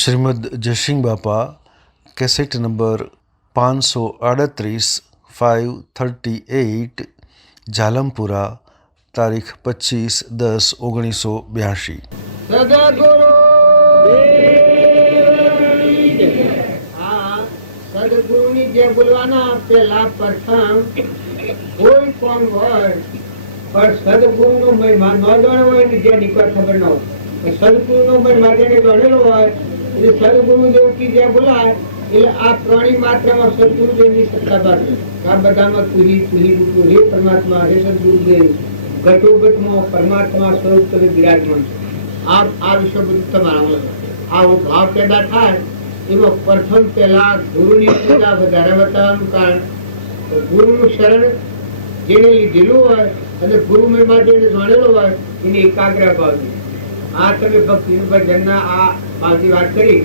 શ્રીમદ જયસિંહ બાપા cassette number 538 538 ઝાલમપુરા તારીખ 25/10/1982। સદગુરુની જે બોલવાના પેલા પ્રથમ કોઈ કોણ હોય પણ સદગુરુનો મહિમા ન જાણ્યો હોય ને જેની કોઈ ખબર ન હોય, સદગુરુનો મહિમા જેને જાણેલો હોય એટલે સદગુરુદેવથી જે બોલાય એટલે આ પ્રાણી માત્રમાં સદગુરુદેવની સત્તા બાકી આ બધામાં તુહી તુહી રૂપું હે પરમાત્મા હે સદગુરુદેવ ઘટોઘટમાં પરમાત્મા સ્વરૂપ તમે બિરાજમાન છો। આ વિશ્વ બધું તમારામાં આવો ભાવ પેદા થાય એમાં પ્રથમ પહેલા ગુરુની પૂજા વધારે બતાવવાનું કારણ ગુરુનું શરણ જેને લીધેલું હોય અને ગુરુ મહિમા જેને જાણેલો હોય એને એકાગ્ર ભાવથી આ તમે ભક્તિ ભજનના આ ભાવથી વાત કરી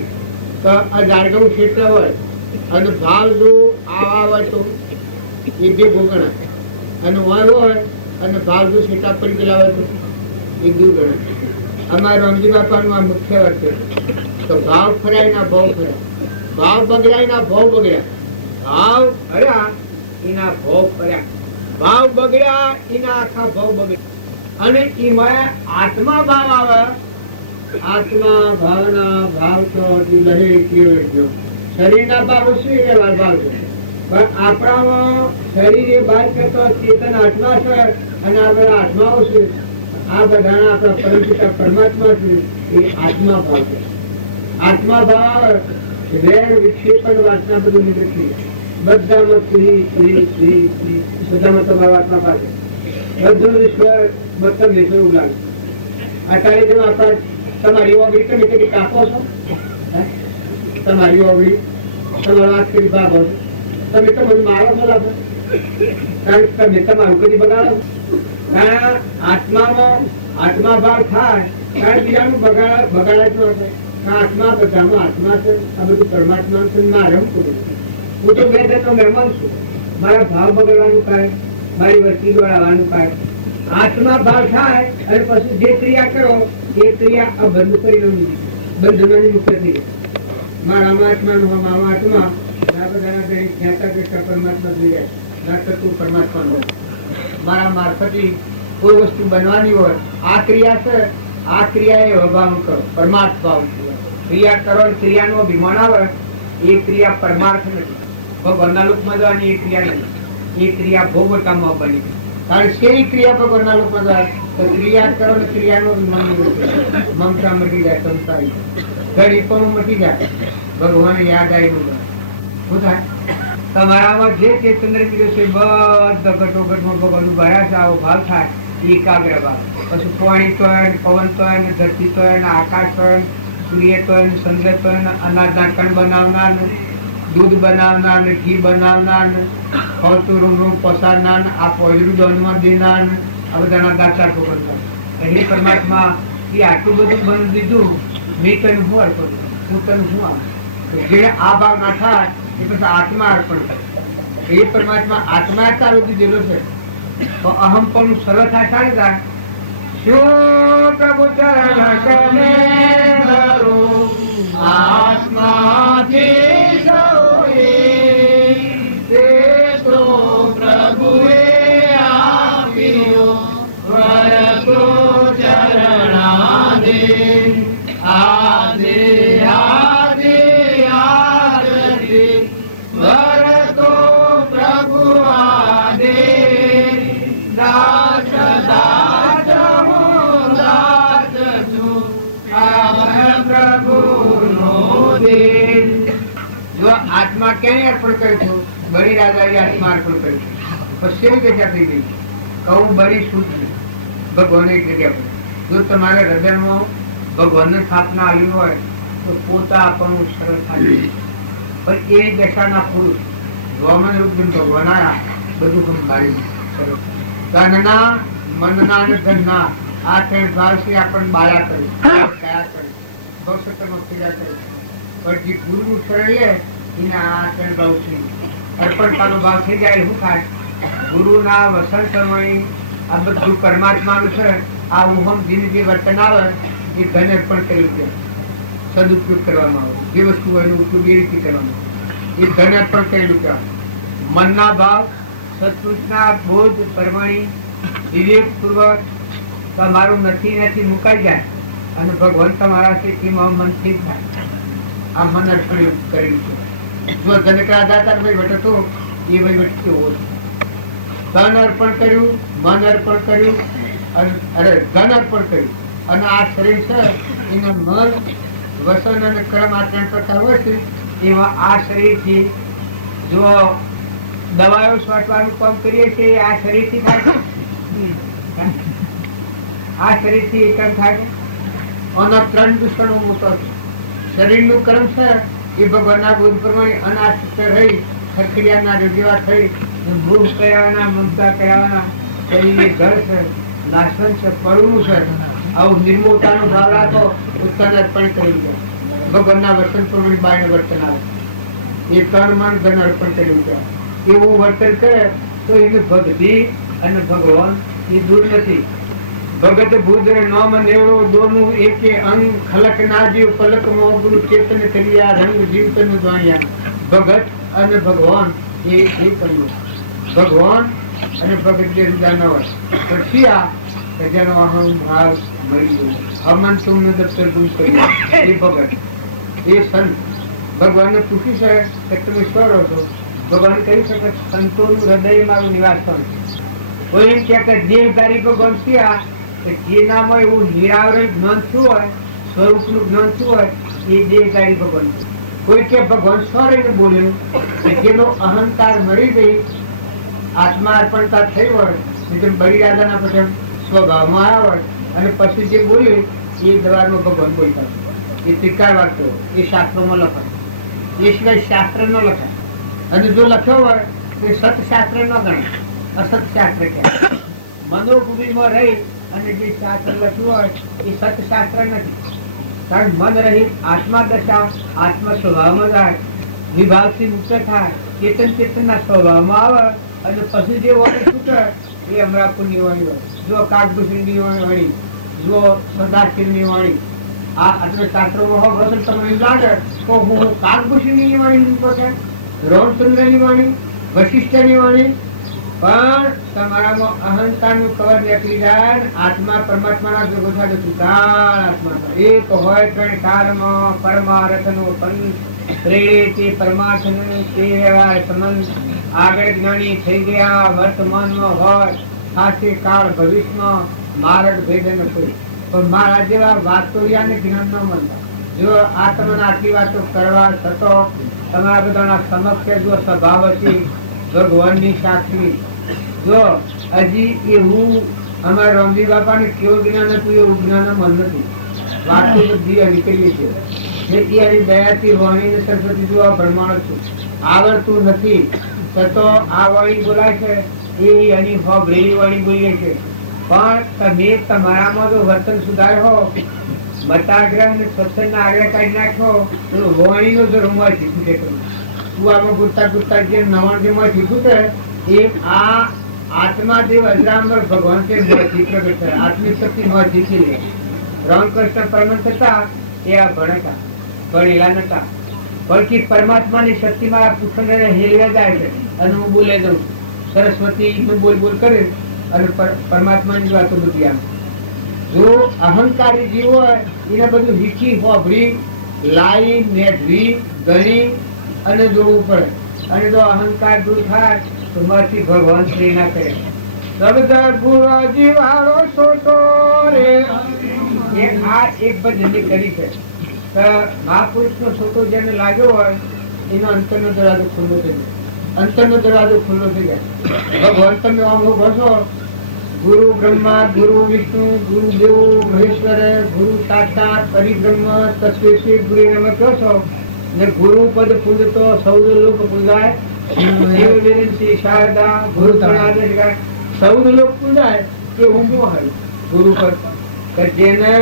તો આ જાણવું ક્ષેત્ર હોય અને ભાવ જો આવા હોય તો એ બે ગોગણા અને હોય અને ભાવ જો છેટા પડી ગયેલા હોય તો એ દૂર ગણા। અમારા રામજી બાપાનું આ મુખ્ય વાત છે તો ભાવ ફરાય ના ભાવ ફર્યા, ભાવ બગડ્યા ના ભાવ બગડ્યા, ભાવ ફર્યા એના ભાવ ફર્યા, ભાવ બગડ્યા એના આખા ભાવ બગડ્યા અને એમાં આત્મા ભાવ આવે, આત્મા ભાવના ભાવ તો લહે કેવડ્યો શરીરના ભાવ શું એવા ભાવ છે પણ આપણામાં શરીર એ બહાર કરતો ચેતન આત્મા છે અને આ બધા આત્માઓ છે આ બધાના આપણા પરમપિતા પરમાત્મા છે એ આત્મા ભાવ છે। આત્મા ભાવ વેર વિક્ષેપણ વાસના બધું નીકળી બધામાં બધામાં તમારા આત્મા પાસે બધું વિશ્વ બધા વિશ્વ ઉડાડે અત્યારે જેમ આપણા તમારી ઓગળી તમે કદી કાપો છો, તમારી ઓગળી તમારે વાત કરી ભાગો તમે તો મને મારો છો લાભો કારણ કે તમે તમારું કદી બગાડો કારણ આત્મા ભાવ થાય કારણ બીજાનું બગાડા જ ન થાય। આત્મા બધામાં આત્મા છે, આ બધું પરમાત્મા છે, મારે હું કરું હું તો બે જતો મહેમાન છું, મારા ભાવ બગડવાનું કાય મારી વસ્તી દોડાવવાનું કાય આત્મા ભાવ થાય અને પછી જે ક્રિયા કરો એ ક્રિયા આ બંધ કરી દઉં બંધનોની મુક્ત થઈ ગઈ મારામાં આત્માનું મામા આત્મા આ બધાના ખ્યાતા કૃષ્ણ પરમાત્મા થઈ જાય ના કરતું પરમાત્માનો મારા મારફતી કોઈ વસ્તુ બનવાની હોય આ ક્રિયા છે આ ક્રિયા એ અભાવ કરો પરમાર્થ ભાવ ક્રિયા કરો ક્રિયાનો અભિમાન આવે એ ક્રિયા પરમાર્થ નથી, ભગવાનના લોકમાં જવાની એ ક્રિયા નથી, એ ક્રિયા ભોગવટામાં બની કારણ શેરી ક્રિયા ભગવાનના લોકમાં જાય તો ક્રિયા કરો ને ક્રિયાનો અભિમાન મમતા મટી જાય, સંસારી ઘડી પણ મટી જાય, ભગવાન યાદ આવી શું થાય તમારામાં જે ચેતન રહ્યું છે બધા ઘટોઘટમાં ભગવાન ભર્યા છે આવો ભાવ થાય એકાગ્ર ભાવ પછી પાણી તો પવન તો ધરતી તો આકાશ તો સૂર્ય તો ચંદ્ર તો અનાજના કણ બનાવનાર દૂધ બનાવનાર ઘી બનાવનાર ફળતું રૂમ પસારનાર આ પોજરું દોનમાં દેનાર આ બધાના દાતા ભગવાન એટલે પરમાત્મા એ આટલું બધું બંધ દીધું મેં તને હું અર્પણ હું તને હું આમ જેને આ ભાવ ના થાય એ પછી આત્મા અર્પણ કરે એ પરમાત્મા આત્મા તારું દીધેલો છે તો અહમ પણ સરળ થાય સારી થાય શું પ્રભુ ચરણ કમે ધરું આત્માથી સૌએ તે તો પ્રભુએ આપ્યો વરતો ચરણાદે આદે આદે આદે વરતો પ્રભુ આદે દાસ દાસ હું દાસ છું પ્રભુનો દે। જો આત્મા ક્યાંય અર્પણ કરે છો બળી રાજાએ આત્મા અર્પણ કરી પછી કેવી જગ્યા થઈ ગઈ કહું બળી શુદ્ધ ભગવાન એક જગ્યા પર જો તમારા હૃદયમાં ભગવાનની સ્થાપના આવી હોય તો પોતા આપણું સરળ થાય પણ એ દશાના પુરુષ રોમન રૂપ ભગવાન આવ્યા બધું સંભાળી તનના મનના અને ધનના આ ત્રણ ભાવથી આપણને બાળા કરી કયા કરી સૌસત્રમાં પીડા કરી પણ જે ગુરુનું શરણ લે એને આ ત્રણ ભાવથી અર્પણતાનો ભાવ થઈ જાય શું થાય ગુરુના વસન સમય આ બધું પરમાત્માનું છે આ ઉહમ ધીમે જે વર્તન આવે એ ધન અર્પણ કરી દે સદુપયોગ કરવામાં આવે, જે વસ્તુ હોય એનો ઉપયોગ એ રીતે કરવામાં આવે. એ ધન અર્પણ કરેલું કહેવાય. મનના ભાવ સત્પુરુષના બોધ પરમાણી વિવેકપૂર્વક તમારું નથી નથી મુકાઈ જાય અને ભગવાન તમારાથી મનથી થાય. આ મન અર્પણ કરેલું છે. જો ધનકરા દાતા વહીવટ હતો એ વહીવટ કેવો છે? ધન અર્પણ કર્યું, મન અર્પણ કર્યું, ધન અર્પણ કર્યું અને આ શરીર છે એના મન વસન અને કર્મ આ ત્રણ પ્રકાર હોય છે. એમાં આ શરીરથી જો દવાઓ છાંટવાનું કામ કરીએ છીએ આ શરીરથી થાય છે. આ શરીરથી એકમ થાય છે. આના ત્રણ દૂષણો મોટો છે. શરીરનું કર્મ છે એ ભગવાનના બોધ પ્રમાણે અનાશિષ્ટ રહી પ્રક્રિયાના જેવા થઈ ભૂખ કરાવવાના, મમતા કરાવવાના, શરીરની ઘર છે, નાશન છે, પડવું છે. આવું નિર્મોહતાનો ભાવ રાખો, ઉત્તર અર્પણ કરી દો. ભગવાનના વર્તન પ્રમાણે બાયને વર્તન આવે. એ તન મન ધન અર્પણ કર્યું છે. એવું વર્તન કરે તો એની ભક્તિ અને ભગવાન એ દૂર નથી. ભગત ભૂદ્ર નોમ નેવડો દોનું એકે અંગ ખલક ના જીવ પલક મોગુરુ ચેતન કર્યા રંગ જીવતન જાણ્યા. ભગત અને ભગવાન એ એક અંગ. ભગવાન અને ભગત જે જુદા ન હોય. પછી આ જેનો અહમ ભાવ મળી ગયો, અમન તુમને દફતર દૂર કર્યું, એ ભગત એ સંત. ભગવાનને પૂછી છે કે તમે સ્વરો છો? ભગવાન કહી શકે સંતોનું હૃદય મારું નિવાસ સ્થાન. કોઈ એમ કે દેહધારી ભગવાન થયા જે નામ હોય એવું નિરાવરણ જ્ઞાન શું હોય, સ્વરૂપનું જ્ઞાન શું હોય, એ દેહધારી ભગવાન. કોઈ કે ભગવાન સ્વરને બોલ્યું કે જેનો અહંકાર મરી ગઈ, આત્મા અર્પણતા થઈ હોય, બલિરાજાના પછી સ્વભાવમાં આવ્યા હોય અને પછી જે બોલ્યું એ દવાનો ભગવાન બોલતા. એ ત્રિકાર વાક્યો એ શાસ્ત્રોમાં લખાય. એ સિવાય શાસ્ત્ર ન લખાય. અને જો લખ્યો હોય તો સતશાસ્ત્ર ન ગણાય, અસતશાસ્ત્ર કહેવાય. મનોભૂમિમાં રહી અને જે શાસ્ત્ર લખ્યું હોય એ સતશાસ્ત્ર નથી. કારણ મન રહિત આત્મા દશા આત્મા સ્વભાવમાં જાય, વિભાવથી મુક્ત થાય, ચેતનના સ્વભાવમાં આવે અને પછી જે વાણી છૂટે એ અમરાપુરની વાણી હોય. જો કાગભૂષણની વાણી, જો સદાશિવની વાણી, આ આટલે શાસ્ત્રોમાં હોય બરોબર તમને લાગે તો હું કાગભૂષણની વાણી છે, રોણચંદ્રની વાણી, વશિષ્ઠની વાણી. પણ તમારામાં અહંતાનું કવર નીકળી જાય, આત્મા પરમાત્માના જોગો થાય તો સુધાર આત્મા એક હોય ત્રણ કાળમાં પરમારથનો પણ પ્રેરે તે પરમાર્થનો તે વ્યવહાર સંબંધ આગળ જ્ઞાની થઈ ગયા વર્તમાનમાં હોય સાચે કાળ ભવિષ્યમાં માર્ગ ભેદ નથી. પણ મારા જેવા વાતોડિયાને જ્ઞાન ન મળતા. જો આ તમને આટલી વાતો કરવા છતો તમારા બધાના સમક્ષ જો સ્વભાવ હતી ભગવાનની સાક્ષી. જો હજી એવું અમારા રામજી બાપાને કેવું જ્ઞાન હતું એવું જ્ઞાન મન નથી. વાતો બધી નીકળીએ છીએ એની દયાથી વાણીને સરસ્વતી જો બ્રહ્માંડ છું આવડતું નથી તો આ વાણી બોલાય છે એ એની હોબરેલી વાણી બોલીએ છે. પણ તમે તમારામાં જો વર્તન સુધારો મતાગ્રહ અને સત્સંગના આગ્રહ કાઢી નાખો તો વાણીનો જો રૂમમાં શીખું છે. તું આમાં ગુરતા ગુરતા જે નવાણ જેમાં શીખું છે એ આ આત્મા દેવ અજરામર ભગવાન કે મોથી પ્રગટ છે. આત્મિક શક્તિ મોં શીખી લે. રામકૃષ્ણ પરમહંસ હતા એ આ ભણતા ભણેલા નતા. બલકી પરમાત્માની શક્તિ મારા પુષ્કળ હેલવે જાય છે અને હું બોલે દઉં સરસ્વતી નું બોલ બોલ કરે અને પરમાત્માની વાતો બધી આમ. જો અહંકારી જીવ હોય એને બધું હીખી હોભળી લાઈ મેળવી ગણી અને જોવું પડે. અને જો અહંકાર દૂર થાય તો માથી ભગવાન શ્રી ના કરે આ એક ભજનની કરી છે. મહાપુરુષ નો છોટો જેને લાગ્યો હોય એનો અંતરનો દરવાજો ખુલ્લો થઈ જાય. અંતરનો દરવાજો ખુલ્લો થઈ જાય. ભગવાન તમે આમ ભણશો ગુરુ બ્રહ્મા ગુરુ વિષ્ણુ ગુરુ દેવ મહેશ્વર ગુરુ સાક્ષાત પરિબ્રહ્મ તસ્વેથી ગુરુ નમ કહો છો ને ગુરુ પદ પૂજતો સૌદ લોક પૂજાય દેવ વિરંસી શારદા ગુરુ તણાદે સૌદ લોક પૂજાય એ ઊંઘો હોય ગુરુ પદ. જેને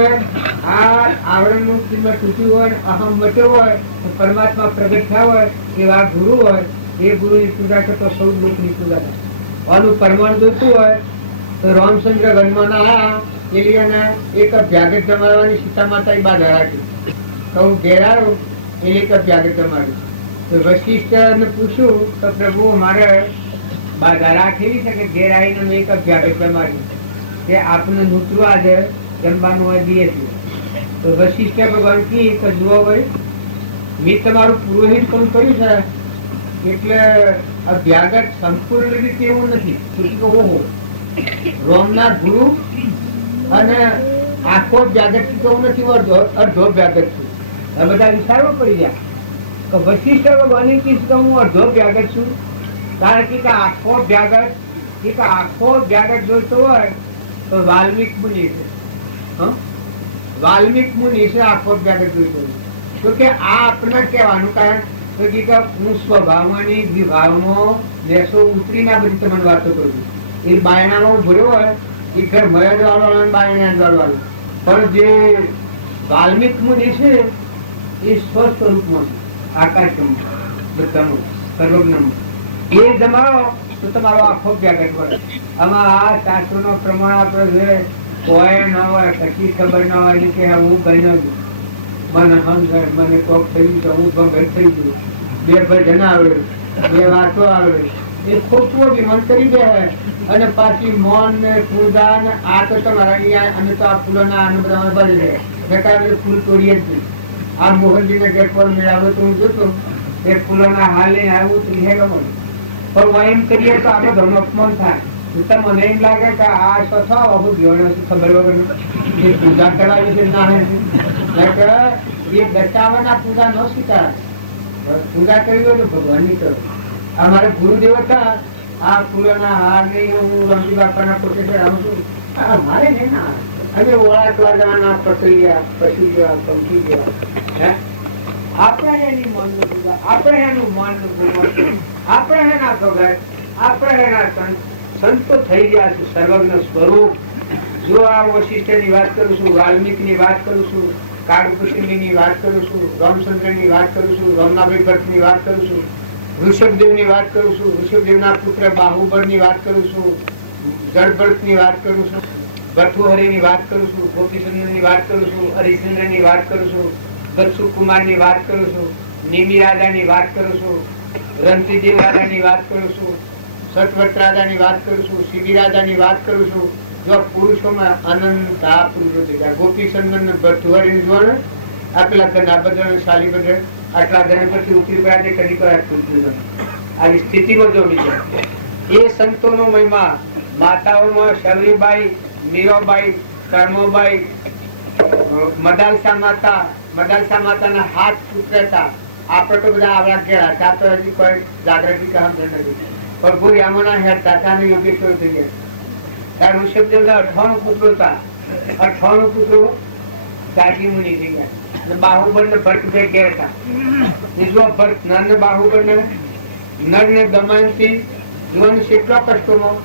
આ આવરણનું કિંમત તૂટ્યું હોય અહમ મટ્યો હોય પરમાત્મા પ્રગટ થયા હોય એવા ગુરુ હોય એ ગુરુની પૂજા કરતો સૌદ લોકની પૂજા થાય. આનું પરમાણ જોતું હોય તો રામચંદ્ર ગણમાં ના એલિયાને એક ભ્યાગત જમાડવાની સીતા માતા બાધા રાખી તો હું ઘેર આવ્યો એટલે એક અભ્યાગત તમારું તો વશિષ્ઠને પૂછ્યું તો પ્રભુ મારે બાધા રાખેલી છે કે ઘેર આવીને મેં એક અભ્યાગત તમારી કે આપને નૂતરું આજે જમવાનું હોય દઈએ છીએ. તો વશિષ્ઠ ભગવાન કી કે જુઓ ભાઈ મેં તમારું પુરોહિત પણ કર્યું છે એટલે અભ્યાગત સંપૂર્ણ રીતે એવું નથી. રોમના ગુરુ અને આખો અભ્યાગત તો હું નથી, અડધો અભ્યાગત છું. આ બધા વિચારવા પડી ગયા કે વશિષ્ઠ ભગવાન કી હું અડધો અભ્યાગત છું. કારણ કે આખો અભ્યાગત જોઈતો હોય તો વાલ્મિક મુનિ છે. વાલ્મિક મુનિ છે આખો અભ્યાગત જોઈતો હોય. તો કે આ આપણે કહેવાનું કારણ તો કે હું સ્વભાવમાં વિભાવમાં લેશો ઉતરીને આ બધી તમને વાતો કરું છું. એ બાયણામાં ભર્યો હોય એ ઘર મર્યાદ વાળો બાયણા વાળો, પણ જે વાલ્મિક મુનિ છે એ સ્વસ્વરૂપમાં આકાશમાં બધાનું સર્વજ્ઞમાં એ જમાડો તો તમારો આખો વ્યાગત પડે. આમાં આ શાસ્ત્રો નો પ્રમાણ આપડે કોઈ ના હોય, કશી ખબર ના હોય કે હું બન્યો છું, મને સમજાય, મને કોક થયું છે, હું ભંગ થઈ ગયું, બે ભજન આવે, બે વાતો આવે, એ ખોટું અભિમાન કરી દે અને પાછી મૌન ને પૂજા ને આ તો તમારા અહીંયા અમે તો આ ફૂલોના આને બધા ભરી દે બેકાર ફૂલ તોડીએ જ નહીં. આ મોહનજી ને ગેટ પર મેળાવ્યો તો હું જોતો એ ફૂલોના હાલ લઈને આવ્યું તો હે ગમો પણ એમ કરીએ તો આ બધાનું અપમાન થાય. મને એમ લાગે કે આ સ્વથા બહુ જોડે ખબર વગર એ પૂજા કરાવી છે ના એ બચાવવાના પૂજા ન સ્વીકારાય. પૂજા કરી હોય તો ભગવાનની કરો. આ મારે ગુરુદેવ હતા આ ફૂલોના હાર નહીં હું રમજી બાપાના પ્રોફેસર આવું છું મારે નહીં ના અમે ઓળાટવા જવાના પકડી ગયા પછી ગયા પંખી ગયા. આપણે એની મન નું પૂજા, આપણે એનું મન નું પૂજન, આપણે એના ભગત, આપણે એના સંતો થઈ ગયા છે સર્વજ્ઞ સ્વરૂપ. જો આ વશિષ્ઠ ની વાત કરું છું, વાલ્મીક ની વાત કરું છું, કાળભૂષણી ની વાત કરું છું, રામચંદ્ર ની વાત કરું છું, રમનાભાઈ ભટ્ટ ની વાત કરું છું, ઋષભદેવ ની વાત કરું છું, ઋષભદેવ ના પુત્ર બાહુબળ ની વાત કરું છું, જળભરત ની વાત કરું છું, ભર્તૃહરિ ની વાત કરું છું, ગોપીચંદ્ર ની વાત કરું છું, હરિચંદ્ર ની વાત કરું છું, બત્સુ કુમાર ની વાત કરું છું, નિમિ રાજા ની વાત કરું છું, રણતીદેવ રાજા ની વાત કરું છું, સતવટ રાજા ની વાત કરું છું, શિબી રાજા ની વાત કરું છું. જો પુરુષોમાં અનંત આ પુરુષો થઈ ગયા. ગોપીચંદ્ર ભર્તૃહરિ જોવાનું આપેલા ઘરના બધા શાલીભદ્ર આટલા ધન પછી ઉતરી પડ્યા તે કદી કયા આવી સ્થિતિમાં જોડી છે. એ સંતોનો મહિમા માતાઓમાં શબરીબાઈ, મીરાબાઈ, કર્મોબાઈ, મદાલસા માતાના હાથ પુત્ર હતા. આપણે તો બધા આવડા ઘેરા ત્યાં તો હજી કોઈ જાગૃતિ કામ નથી. પ્રભુ યામોના હેરતા ત્યાં યોગેશ્વર થઈ ગયા. ત્યાં ઋષભદેવના 98 પુત્રો હતા. 98 પુત્રો ત્યાગી મુનિ થઈ ગયા. બાહુબળ ને ભટ્ટ બે ઘેર હતા. ભટ્ટ નર બાહુબળ ને નર ને દમયંતી જીવન કેટલા કષ્ટોમાં,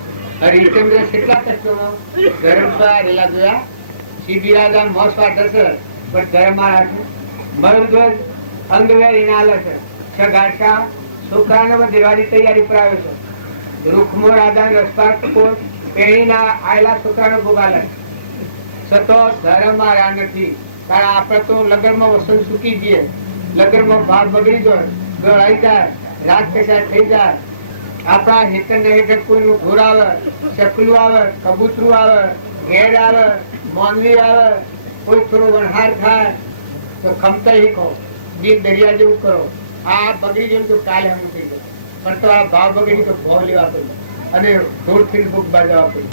હરિચંદ્ર કેટલા કષ્ટોમાં ધર્મશાળા રેલા જોયા. શિબી રાજા મોસ વાટે છે પણ ધર્મ મરધ્વજ અંગવેરી નાલે છે. છગાટા છોકરાને દેવાની તૈયારી પર આવ્યો છે. રૂખમો રાજા રસપાટ પેણીના આયેલા છોકરાને ભોગાલે સતો ધર્મ માર્યા નથી. કારણ આપણે તો લગનમાં વસંત ચૂકી જઈએ, લગનમાં ભાગ બગડી જાય, ગળાઈ જાય, રાત કસાય થઈ જાય. આપણા હેઠળ ને હેઠળ કોઈનું ઘોર આવે, ચકલું આવે, કબૂતરું આવે, ઘેર આવે, મોનવી આવે, કોઈ થોડો વણહાર થાય તો ખમતા શીખો, બીજ દરિયા જેવું કરો. આ બગડી જેમ તો કાલે હમ થઈ ગયો પણ તો આ ભાવ બગડી તો ભાવ લેવા પડ્યું અને ઢોરથી ભૂખ બાજવા પડ્યું.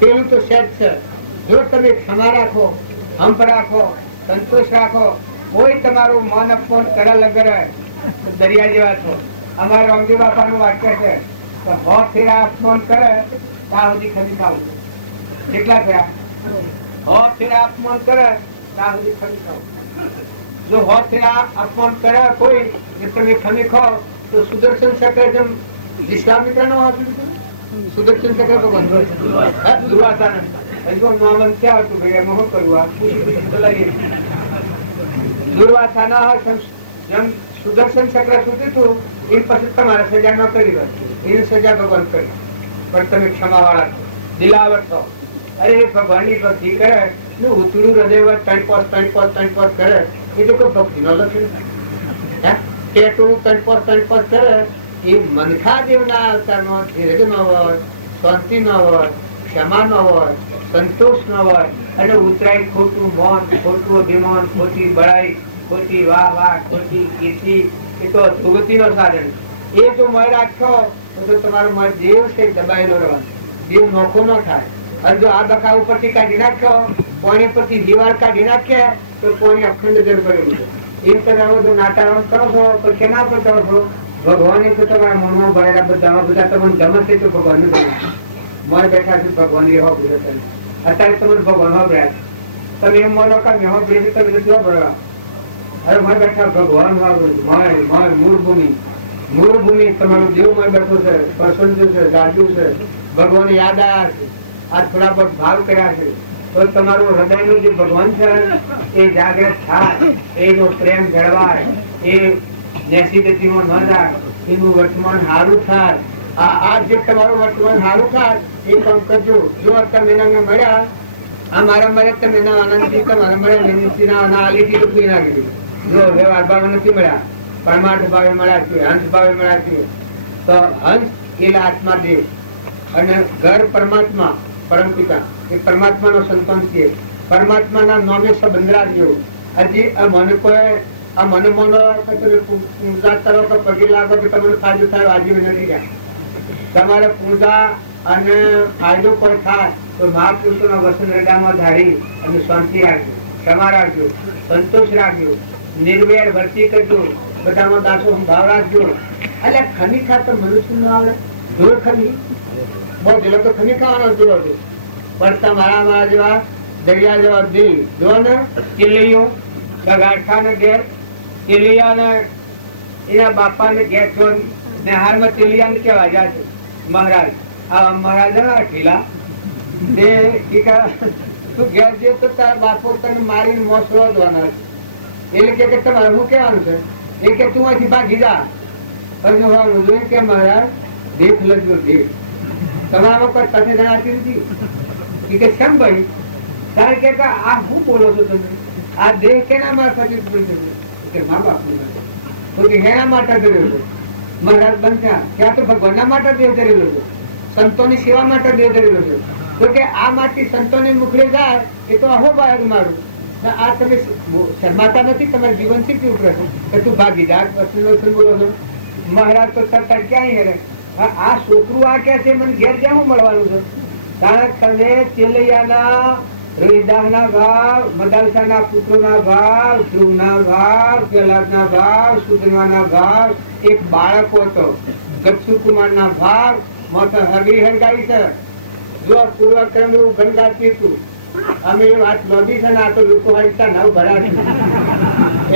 પેલું તો સેટ છે. જો તમે ક્ષમા રાખો, હંપ રાખો, સંતોષ રાખો, કોઈ તમારું મન અપમાન કરે લગરે તો દરિયા જેવા છો. અમારા રામજી બાપાનું વાક્ય છે કે 100 ફેરા અપમાન કરે ત્યાં સુધી ખરી ખાવું. કેટલા ફેરા? 100 ફેરા અપમાન કરે ત્યાં સુધી ખરી ખાવું. જો 100 ફેરા અપમાન કર્યા કોઈ તમે ખમી ખાઓ તો સુદર્શન ચક્ર જેમ વિશ્વામિત્ર નો હાથ સુદર્શન ચક્ર ભગવાન દુર્વાસા ક્યાં હતું ભાઈ એમાં શું કરવું દુર્વાસા ના જેમ સુદર્શન ચક્ર સુધી હતું એ પછી તમારે સજા ન કરી હોય એની સજા ભગવાન કરી પણ તમે ક્ષમા વાળા છો, દિલાવર છો. અરે ભગવાન ની ભક્તિ કરે ઉતરું હૃદય 3 પોત કરે એ તો કોઈ ભક્તિનો લક્ષણ. ટેટું તનપોસ કરે એ મનખાદેવના અવતારનો ધીરજ નો હોય, શાંતિ નો હોય, ક્ષમા નો હોય, સંતોષ નો હોય, અને ઉતરાય ખોટું મૌન, ખોટું અભિમાન, ખોટી બળાઈ, ખોટી વાહ, ખોટી કીર્તિ, એ તો સુગતિ નો સાધન. એ જો મય રાખ્યો તો તમારો મય દેવ છે દબાયેલો રહેવાનો, દેવ નોખો ન થાય. અને જો આ બકા ઉપરથી કાઢી નાખ્યો, કોઈને પરથી દિવાળ કાઢી નાખ્યા તો કોઈ અખંડ જળ કરેલું છે. એમ તમે બધું નાટારામ કરો છો તો કેના પર કરો છો? ભગવાન તો તમારા મનમાં ભરેલા બધા તમને ગમશે તો ભગવાન નું મન બેઠા છે ભગવાન એ હોપ. અત્યારે તમે ભગવાન હોભ્યા તમે એમ માનો કે મેં હોભરી તમે નથી હોભરવા. અરે મય બેઠા ભગવાન મય મૂળ ભૂમિ તમારું દેવ મય બેઠો છે, પ્રસન્ન છે, ગાજુ છે, ભગવાન યાદ આવ્યા છે, આ થોડા બહુ ભાવ કર્યા છે, તો તમારું હૃદયનું જે ભગવાન છે એ જાગૃત થાય, એનો પ્રેમ જળવાય, એ નેસીગતિમાં ન જાય, એનું વર્તમાન સારું થાય. આ જે તમારું વર્તમાન સારું થાય એ કામ કરજો. જો તમે એને મળ્યા, આ મારા મળે તમે એના આનંદથી, તમારા મળે વિનંતીના આલીથી તો ના કીધું. જો વ્યવહાર ભાવે નથી મળ્યા, પરમાર્થ ભાવે મળ્યા છે, હંસ ભાવે મળ્યા છે, તો હંસ એટલે આત્મા દેવ અને ઘર પરમાત્મા પરમ પિતા, એ પરમાત્મા નો સંતાન છે. પરમાત્મા ના નામે સંબંધ રાખજો. હજી આ મને કોઈ આ મને મોનો પૂજા કરો કે પગે લાગો કે તમને ફાયદો થાય આજે નથી ગયા. તમારે પૂજા અને ફાયદો કોઈ થાય તો મહાપુરુષો ના વસન રેડામાં ધારી અને શાંતિ રાખજો, ક્ષમા રાખજો, સંતોષ રાખજો, નિર્વેર ભરતી કરજો, બધામાં દાસો ભાવ રાખજો. એટલે ખની ખાતર મનુષ્ય નો આવે જોર ખની બહુ પેલો તો ખની ખાવાનો જોયો હતો, પણ તમારા જેવા દરિયા જેવા દિલ જો ને ચીલીઓ ગાંઠા ને ઘેર ચીલિયા ને એના બાપા ને ઘેર છો ને હાલમાં ચીલિયા ને કેવા જાય છે મહારાજ. આ મહારાજ ઢીલા તું ઘેર જે તો તારા બાપો તને મારીને મોસલો દવાના છે. એટલે કે તમારે શું કહેવાનું છે? એ કે તું અહીંથી ભાગી જા. જોયું કે મહારાજ દેખ લજો દેખ, તમારા કોઈ તને જણાતી નથી કે કેમ ભાઈ? કારણ કે આ શું બોલો છો તમે? આ દેહ કેના મારફતે કે મા બાપ તો હેના માટે કર્યો છે. મહારાજ બનતા ત્યાં તો ભગવાનના માટે દેહ ધરેલો છે, સંતોની સેવા માટે દેહ ધરેલો છે. તો કે આ માંથી સંતોને મુખડે જાય એ તો અહો બાર મારું. આ તમે શરમાતા નથી, તમારે જીવન શીખવું પડે કે તું ભાગીદાર પછી બોલો છો. મહારાજ તો તરત ક્યાંય હેરે આ છોકરું આ કે છે મને ઘેર ક્યાં મળવાનું છે? કારણ તમે ચેલૈયાના રોહિદાસના ભાવ, મદાલસાના પુત્રોના ભાવ, ધ્રુવના ભાવ, પ્રહલાદના ભાવ, સુધનવાના ભાવ, એક બાળક હતો ગચ્છુ કુમારના ભાવ મોટો હગી હરગાઈ છે. જો પૂર્વક્રમ એવું ગણગાતી હતું અમે એ વાત લોધી છે ને આ તો લોકો હરતા નવ ભરા છે.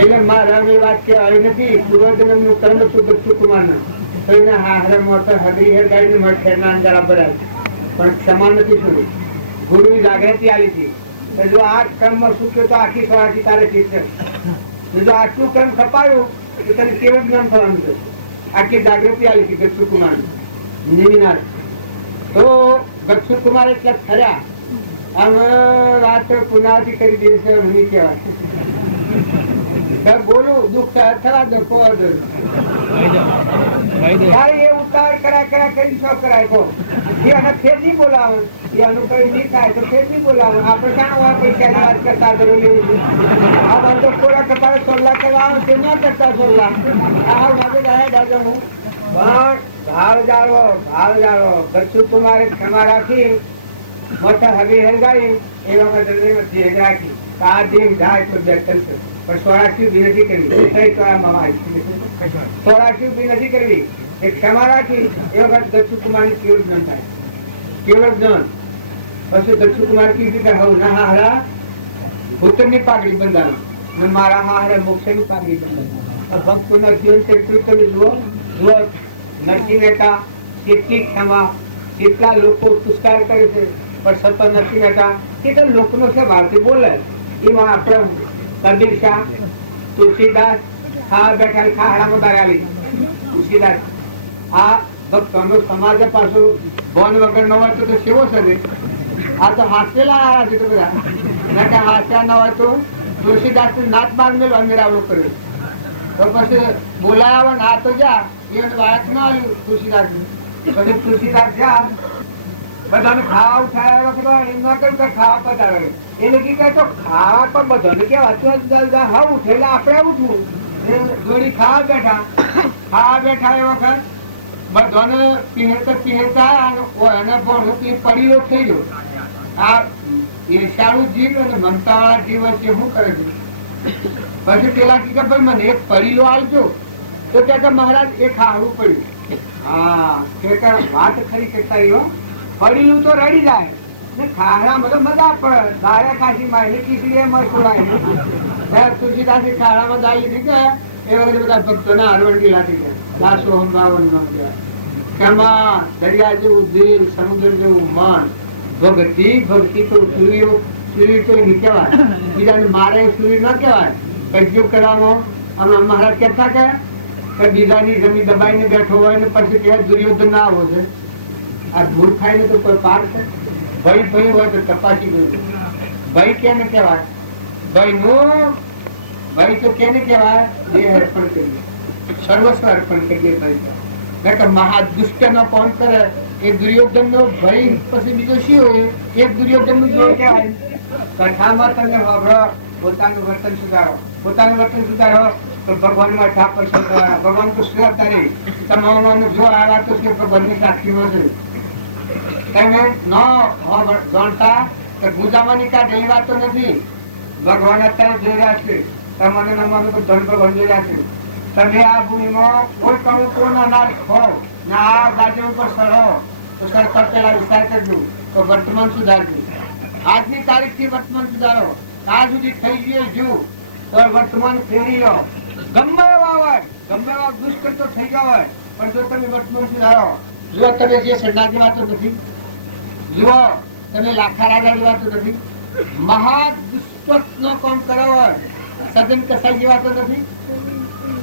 એટલે મારે અમે વાત કહેવાય નથી. પૂર્વજન્મ નું કર્મ છું ગચ્છુ કુમારના, તો એના હારે મોટો હગી હરગાઈ ને મઠ ખેરના અંધારા ભર્યા પણ ક્ષમા નથી સુની. ગુરુ જાગૃતિ આવી હતી. જો આ કર્મ સુખ્યો તો આખી સવારથી તારે ઠીક છે. જો આટલું કર્મ ખપાયું તો તને કેવું જ્ઞાન થવાનું છે? આખી જાગૃતિ આવી હતી ગચ્છુ કુમાર નિમિનાથ. તો ગચ્છુ કુમાર એટલે ખર્યા આમ વાત પુનાથી કરી દે છે મને કહેવાય. બોલું દુઃખ થવા દો એ ઉતાર કરા કરી શું કરાય કહો? એ આને ફેર નહીં બોલાવો, એ આનું કઈ નહીં થાય તો ફેર નહીં બોલાવો. આપણે ક્યાં હોય પૈસાની વાત કરતા આ બંધો પૂરા કરતા 16 કરવા આવે તે ન કરતા 16 આ માગે જાય દાદા હું પણ ભાવ જાળવો. ગચ્છુ કુમારે ક્ષમા રાખી મોટા હગી હરગાઈ એ વખત રાખી આ દિન જાય તો બેઠલ છે. પણ 84 બી નથી કરવી, 84 બી નથી કરવી. એ ક્ષમા રાખી એ વખત ગચ્છુ કુમાર ની કેવળ જ્ઞાન થાય, કેવળ જ્ઞાન. પછી ગચ્છુ કુમાર કીધું કે હવ ના હારા પુત્ર ની પાઘડી બંધાનો, મારા હારે મોક્ષ ની પાઘડી બંધાનો. ભક્તો ના જીવન ચરિત્ર તમે જુઓ નરસિંહ મહેતા કેટલી ક્ષમા, કેટલા લોકો પુરસ્કાર કરે છે પણ સતત નરસિંહ મહેતા કેટલા લોકોનો છે ભારતી બોલે. એમાં આપણે કબીર શાહ, તુલસીદાસ હા બેઠા ખાડામાં બારાલી તુલસીદાસ. આ ભક્તોનો સમાજ પાછું બોન વગર ન હોય તો કેવો છે? આ તો હાસ્યેલા આવ્યા છે તો બધા હાસ્યા ન હોય તો તુલસીદાસ નાત બાર મેલો મેરાવડો કર્યો. તો પછી બોલાયા ના તો જા એને વાત ના આવ્યું તુલસીદાસ. પછી તુલસીદાસ જા બધાને ખાવા ઉઠાયા એમ ના કર્યું કે ખાવા પધારે. એને કહે તો ખાવા પણ બધાને કેવા હા ઉઠેલા આપણે ઉઠવું. જોડી ખાવા બેઠા એ વખત બધાને પીહેતા એને પણ પડીઓ થઈ ગયો. આ ઈર્ષાળુ જીવ અને મમતા વાળા જીવ વચ્ચે શું કરે છે? પછી પેલા કે ભાઈ મને એક પડીલો આવજો. તો કે મહારાજ એ ખાવું પડ્યું. હા વાત ખરી કેતા એવો પડીલું તો રડી જાય ને ખાડામાં તો મજા પડે. દાળે ખાસી માં ખીચડી મસુરાય તુલસીદાસ ખાડામાં દાળ લીધી કે એ વખતે બધા ભક્તોના હરવંડી લાગી ગયા. દાસો હંભાવન ન ગયા. કેમાં દરિયા જેવું દિલ, સમુદ્ર જેવું મન. ભક્તિ તો સૂર્ય તો નહીં કહેવાય. બીજાને મારે સૂર્ય ન કહેવાય. કજ્યો કરવામાં અમે મહારાજ કહેતા કે બીજાની જમીન દબાઈને બેઠો હોય ને પછી કે દુર્યોધન ના આવો છે. આ ધૂળ ખાઈને તો કોઈ પાર છે? ભય હોય તો તપાસી ગયું. ભય કેને કહેવાય? ભય તો કેને કહેવાય? દેહ અર્પણ કરીએ, સર્વસ્વ અર્પણ કરીએ. ભય મહાદુષ્ટ નો કોણ કરે એ દુર્યોધન નો ભય. પછી બીજો શું હોય? એક દુર્યોધન નું જોર કહેવાય. કથામાં તમે પોતાનું વર્તન સુધારો તો ભગવાન માં ઠાપ ભગવાન તો શું કરે તમારું જો આવ્યા તો ભગવાન ની સાક્ષીમાં છે. તમે ન જાણતા ગુજામાની કાઢેલી વાત તો નથી. ભગવાન અત્યારે જોઈ રહ્યા છે. તમને નમવાનું તો ધન ભગવાન જોઈ રહ્યા છે. તમે આ ભૂમિમાં કોઈ કણુકો ના નાશ ખો ને આ બાજુ ઉપર સળો તો સરકાર પેલા વિચાર કરજો તો વર્તમાન સુધારજો. આજની તારીખ થી વર્તમાન સુધારો. આ સુધી થઈ ગયો જો તો વર્તમાન ફેરી લો. ગમે એવા હોય, ગમે એવા દુષ્કર તો થઈ ગયા હોય, પણ જો તમે વર્તમાન સુધારો. જો તમે જે સંડાસની વાતો નથી, જુઓ તમે લાખા રાજા ની વાતો નથી, મહા દુષ્કૃત નો કામ કરો હોય, સદન કસાઈ જેવા તો નથી.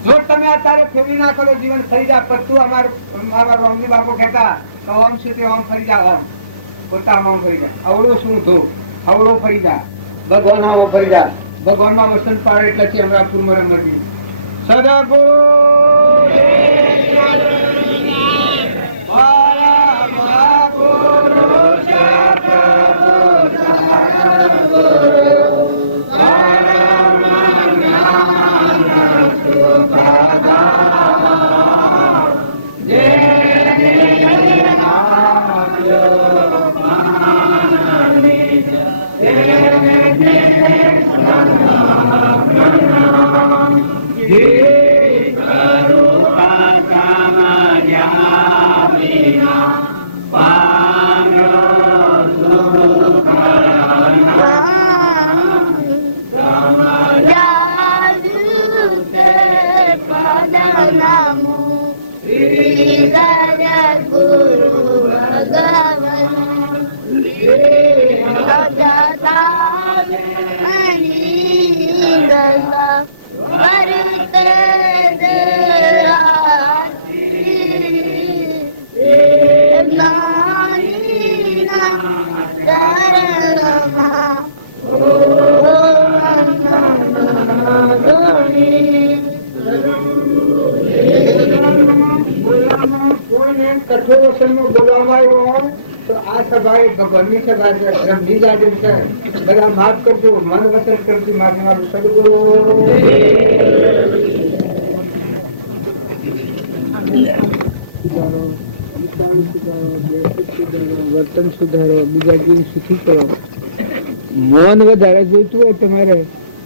જો તમે અત્યારે ફેરી ના કરો જીવન થઈ જાય. પત્તું અમારા રોમની બાપુ કહેતા તો ઓમ શું તે ઓમ ફરી જા. ઓમ પોતામાં ઓમ ફરી જા. અવળું શું થયું? અવળું ફરી જા. ભગવાન આવો ફરી જા. ભગવાન માં વસન પાડે એટલે છે અમરાપુરમાં રમતી સદગુરુ ભગવાનની સભા છે. બધા માફ કરજો, મન વચન કરજો. મારું સદગુરુ વર્તન સુધારો, બીજા જીવન સુખી કરો. મૌન વધારે જોઈતું હોય તમારે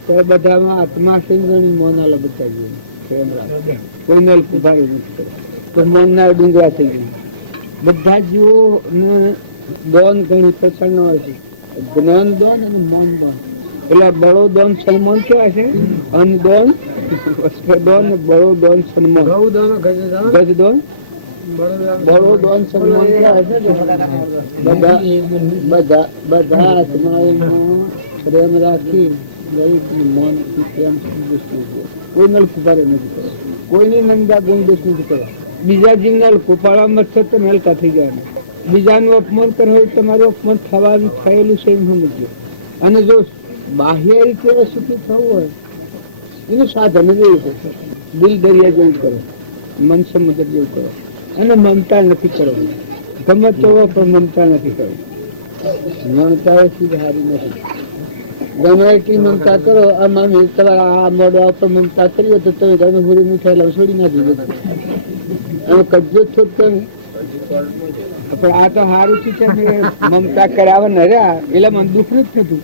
તો બધામાં આત્મા સંગણી મૌન આલો. બધા જીવન કોઈને ઉભારી નથી કરે તો મૌન ના ડુંગરા થઈ ગયું. બધા જીવો દોન ઘણી પ્રકારનો હોય છે. જ્ઞાન દોન અને મૌન દોન. એટલે બળો દોન સન્માન કેવા છે? અનદોન, વસ્ત્રદોન, બળો દોન સન્માન, ગજ દોન, બળો દોન સન્માન કેવા છે? બધા આત્માઓમાં પ્રેમ રાખી મૌન પ્રેમ કોઈને સુધારે નથી કરો. કોઈની નિંદા ગુણ દોષ નથી કરો. બીજા જીવને કુપાળા મત તો હલકા થઈ જાય. બીજાનું અપમાન કરવું તમારું અપમાન થવાનું થયેલું છે એમ સમજો. અને જો બાહ્ય રીતે સુખી થવું હોય એનું સાધન જ એવું છે. દિલ દરિયા જેવું કરો, મન સમુદ્ર જેવું કરો, અને મમતા નથી કરવું. ગમે તો પણ મમતા નથી કરવી. મમતા સુધારી નથી. ગમે એટલી મમતા કરો, આ મોઢા ઉપર મમતા કરી હોય તો તમે ઘરનું પૂરી મીઠાઈ લાવ છોડી ના દીધું. અને કજ્જો છોડતો ને પણ આ તો સારું છે ને મમતા કરાવે ને રહ્યા એટલે મને દુઃખ નથી થતું.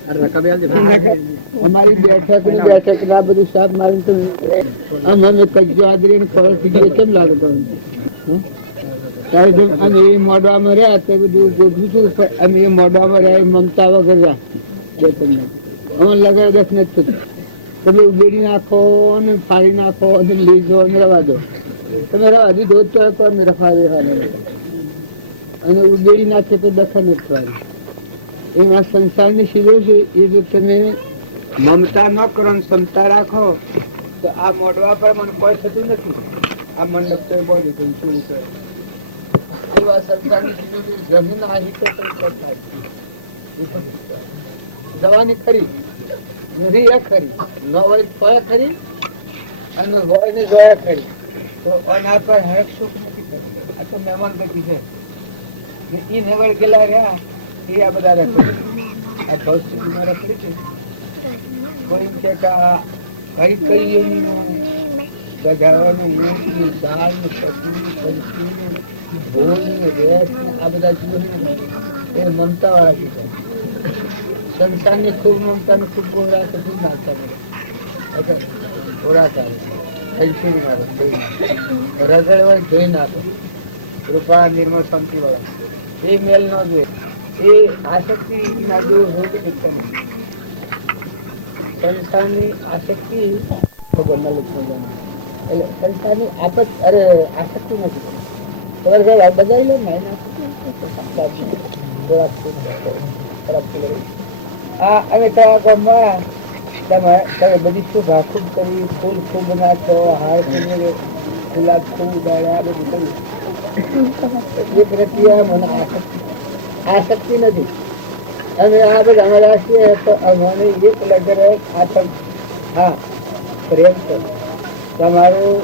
અમારી બેઠક આ બધું સાફ મારી અમે કજ્જો આદરી ખબર પીધી કેમ લાગે તમે અમે એ મોઢામાં રહ્યા તો બધું ગોઠવું છું અમે એ મોઢામાં રહ્યા મમતા વગર રહ્યા તમને અમે લગાડ દસ નથી થતું. તમે ઉબેડી નાખો અને ફાડી નાખો અને લીધો અને રવા દો. તમે રવા દીધો તો અમે રફા દેવાના અને ઉબેડી નાખે તો દખા નથી થવાની. એમાં સંસારની સીધો છે એ જો તમે મમતા ન કરો ને ક્ષમતા રાખો તો આ મોઢવા પર મને કોઈ થતું નથી. આ મંડપ તો બહુ શું કરે એવા સંસારની સીધો જમીન આહી તો જવાની ખરી નથી એ ખરી ન હોય તો ખરી અને હોય ને જોયા ખરી તો આના પર હરેક સુખ નથી કરતું. આ તો મહેમાન ગતિ છે. એ નેવડ ગયેલા રહ્યા એ આ બધા રખડે આ ભવિષ્યમાં રખડે છે. કોઈ કે કઈ કઈ ગજાવાનું ઊંચી દાળ ને પકડી પંચી ને ભોળ ને રેસ ને આ બધા જીવો એ મમતા વાળા કીધા. સંસારની ખૂબ મમતા ને ખૂબ ગોળા તો ખૂબ નાખતા મળે ગોળા ચાલે પૈસી મારો રગડ હોય જોઈ નાખો રૂપા નિર્મળ શાંતિ વાળા એ મેલ ન જોઈએ. એ આસક્તિ ના દૂર હોય સંસારની આસક્તિ ભગવાનના લક્ષણ એટલે સંસારની આસક્તિ નથી. તમારે બધાઈ લો ને અને તમારા ગામમાં તમે બધી શું ભાખુબ કરી ફૂલ ખૂબ નાખો હાર કરી ગુલાબ ખૂબ ઉડાડ્યા બધું કર્યું. એ પ્રક્રિયા મને આસક્તિ નથી. અમે આ બધા અમારા છીએ તો અમને એક લગર હા પ્રેમ છે. તમારું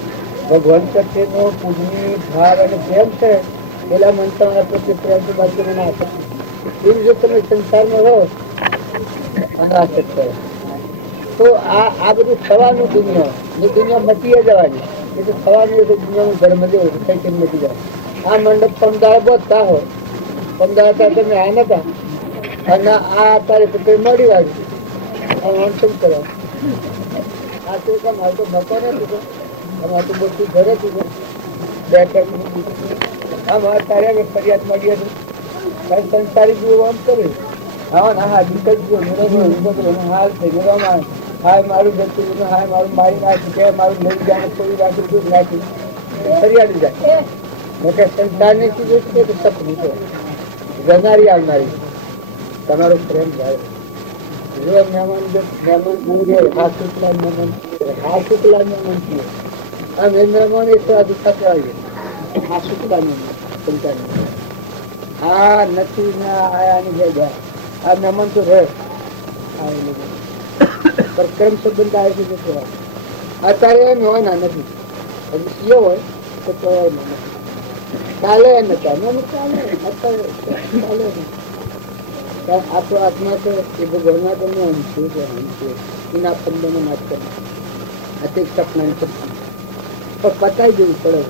ભગવાન પ્રત્યેનો પૂજનીય ભાવ અને પ્રેમ છે પેલા મન તમારા પ્રત્યે પ્રેમ બાકી મને આસક્તિ. એમ જો તમે સંસારમાં રહો અને આસક્ત કરો તો આ બધું થવાનું દુનિયા મટી જવાની. એ તો થવાનું દુનિયાનું ધર્મ જેવું કઈ કેમ મટી જાય. આ મંડપ પમદાળ બોધતા હોય પમદાળ તમે આ નતા અને આ તારીખ મળી વાગ્યું શું કરો આ તો મારે તો મકો નથી અમારે તો બધું ઘરે હતું બેઠક આમાં તારે ફરિયાદ મળી હતી સંસારી જેવું આમ કર્યું હા હા દીકરી ગયો હાલ થઈ ગયો હાય મારું જતું હાય મારું મારી નાખ્યું કે મારું લઈ જાય થોડી રાખ્યું દૂધ નાખ્યું ફરિયાદ જાય. સંસારની ચીજો છે તો સપની છે જનારી આવનારી તમારો પ્રેમ જાય. જો મહેમાન શુક્લા મહેમાન છીએ આ મહેમાન એક આવીએ આ શુક્લા મહેમાન સંસારની આ નથી ના આયાની જગ્યા આ મહેમાન તો રહે પર કર્મ સંબંધ આવે છે અત્યારે એમ હોય ના નથી હજી હોય તો કહેવાય નથી ચાલે નતા ચાલે અત્યારે ચાલે આપણો આત્મા છે એ ભગવાનના તમને હંસું છે એના પંદરને માત કરી આ તે સપનાની શક્તિ પણ પતાવી દેવું પડે.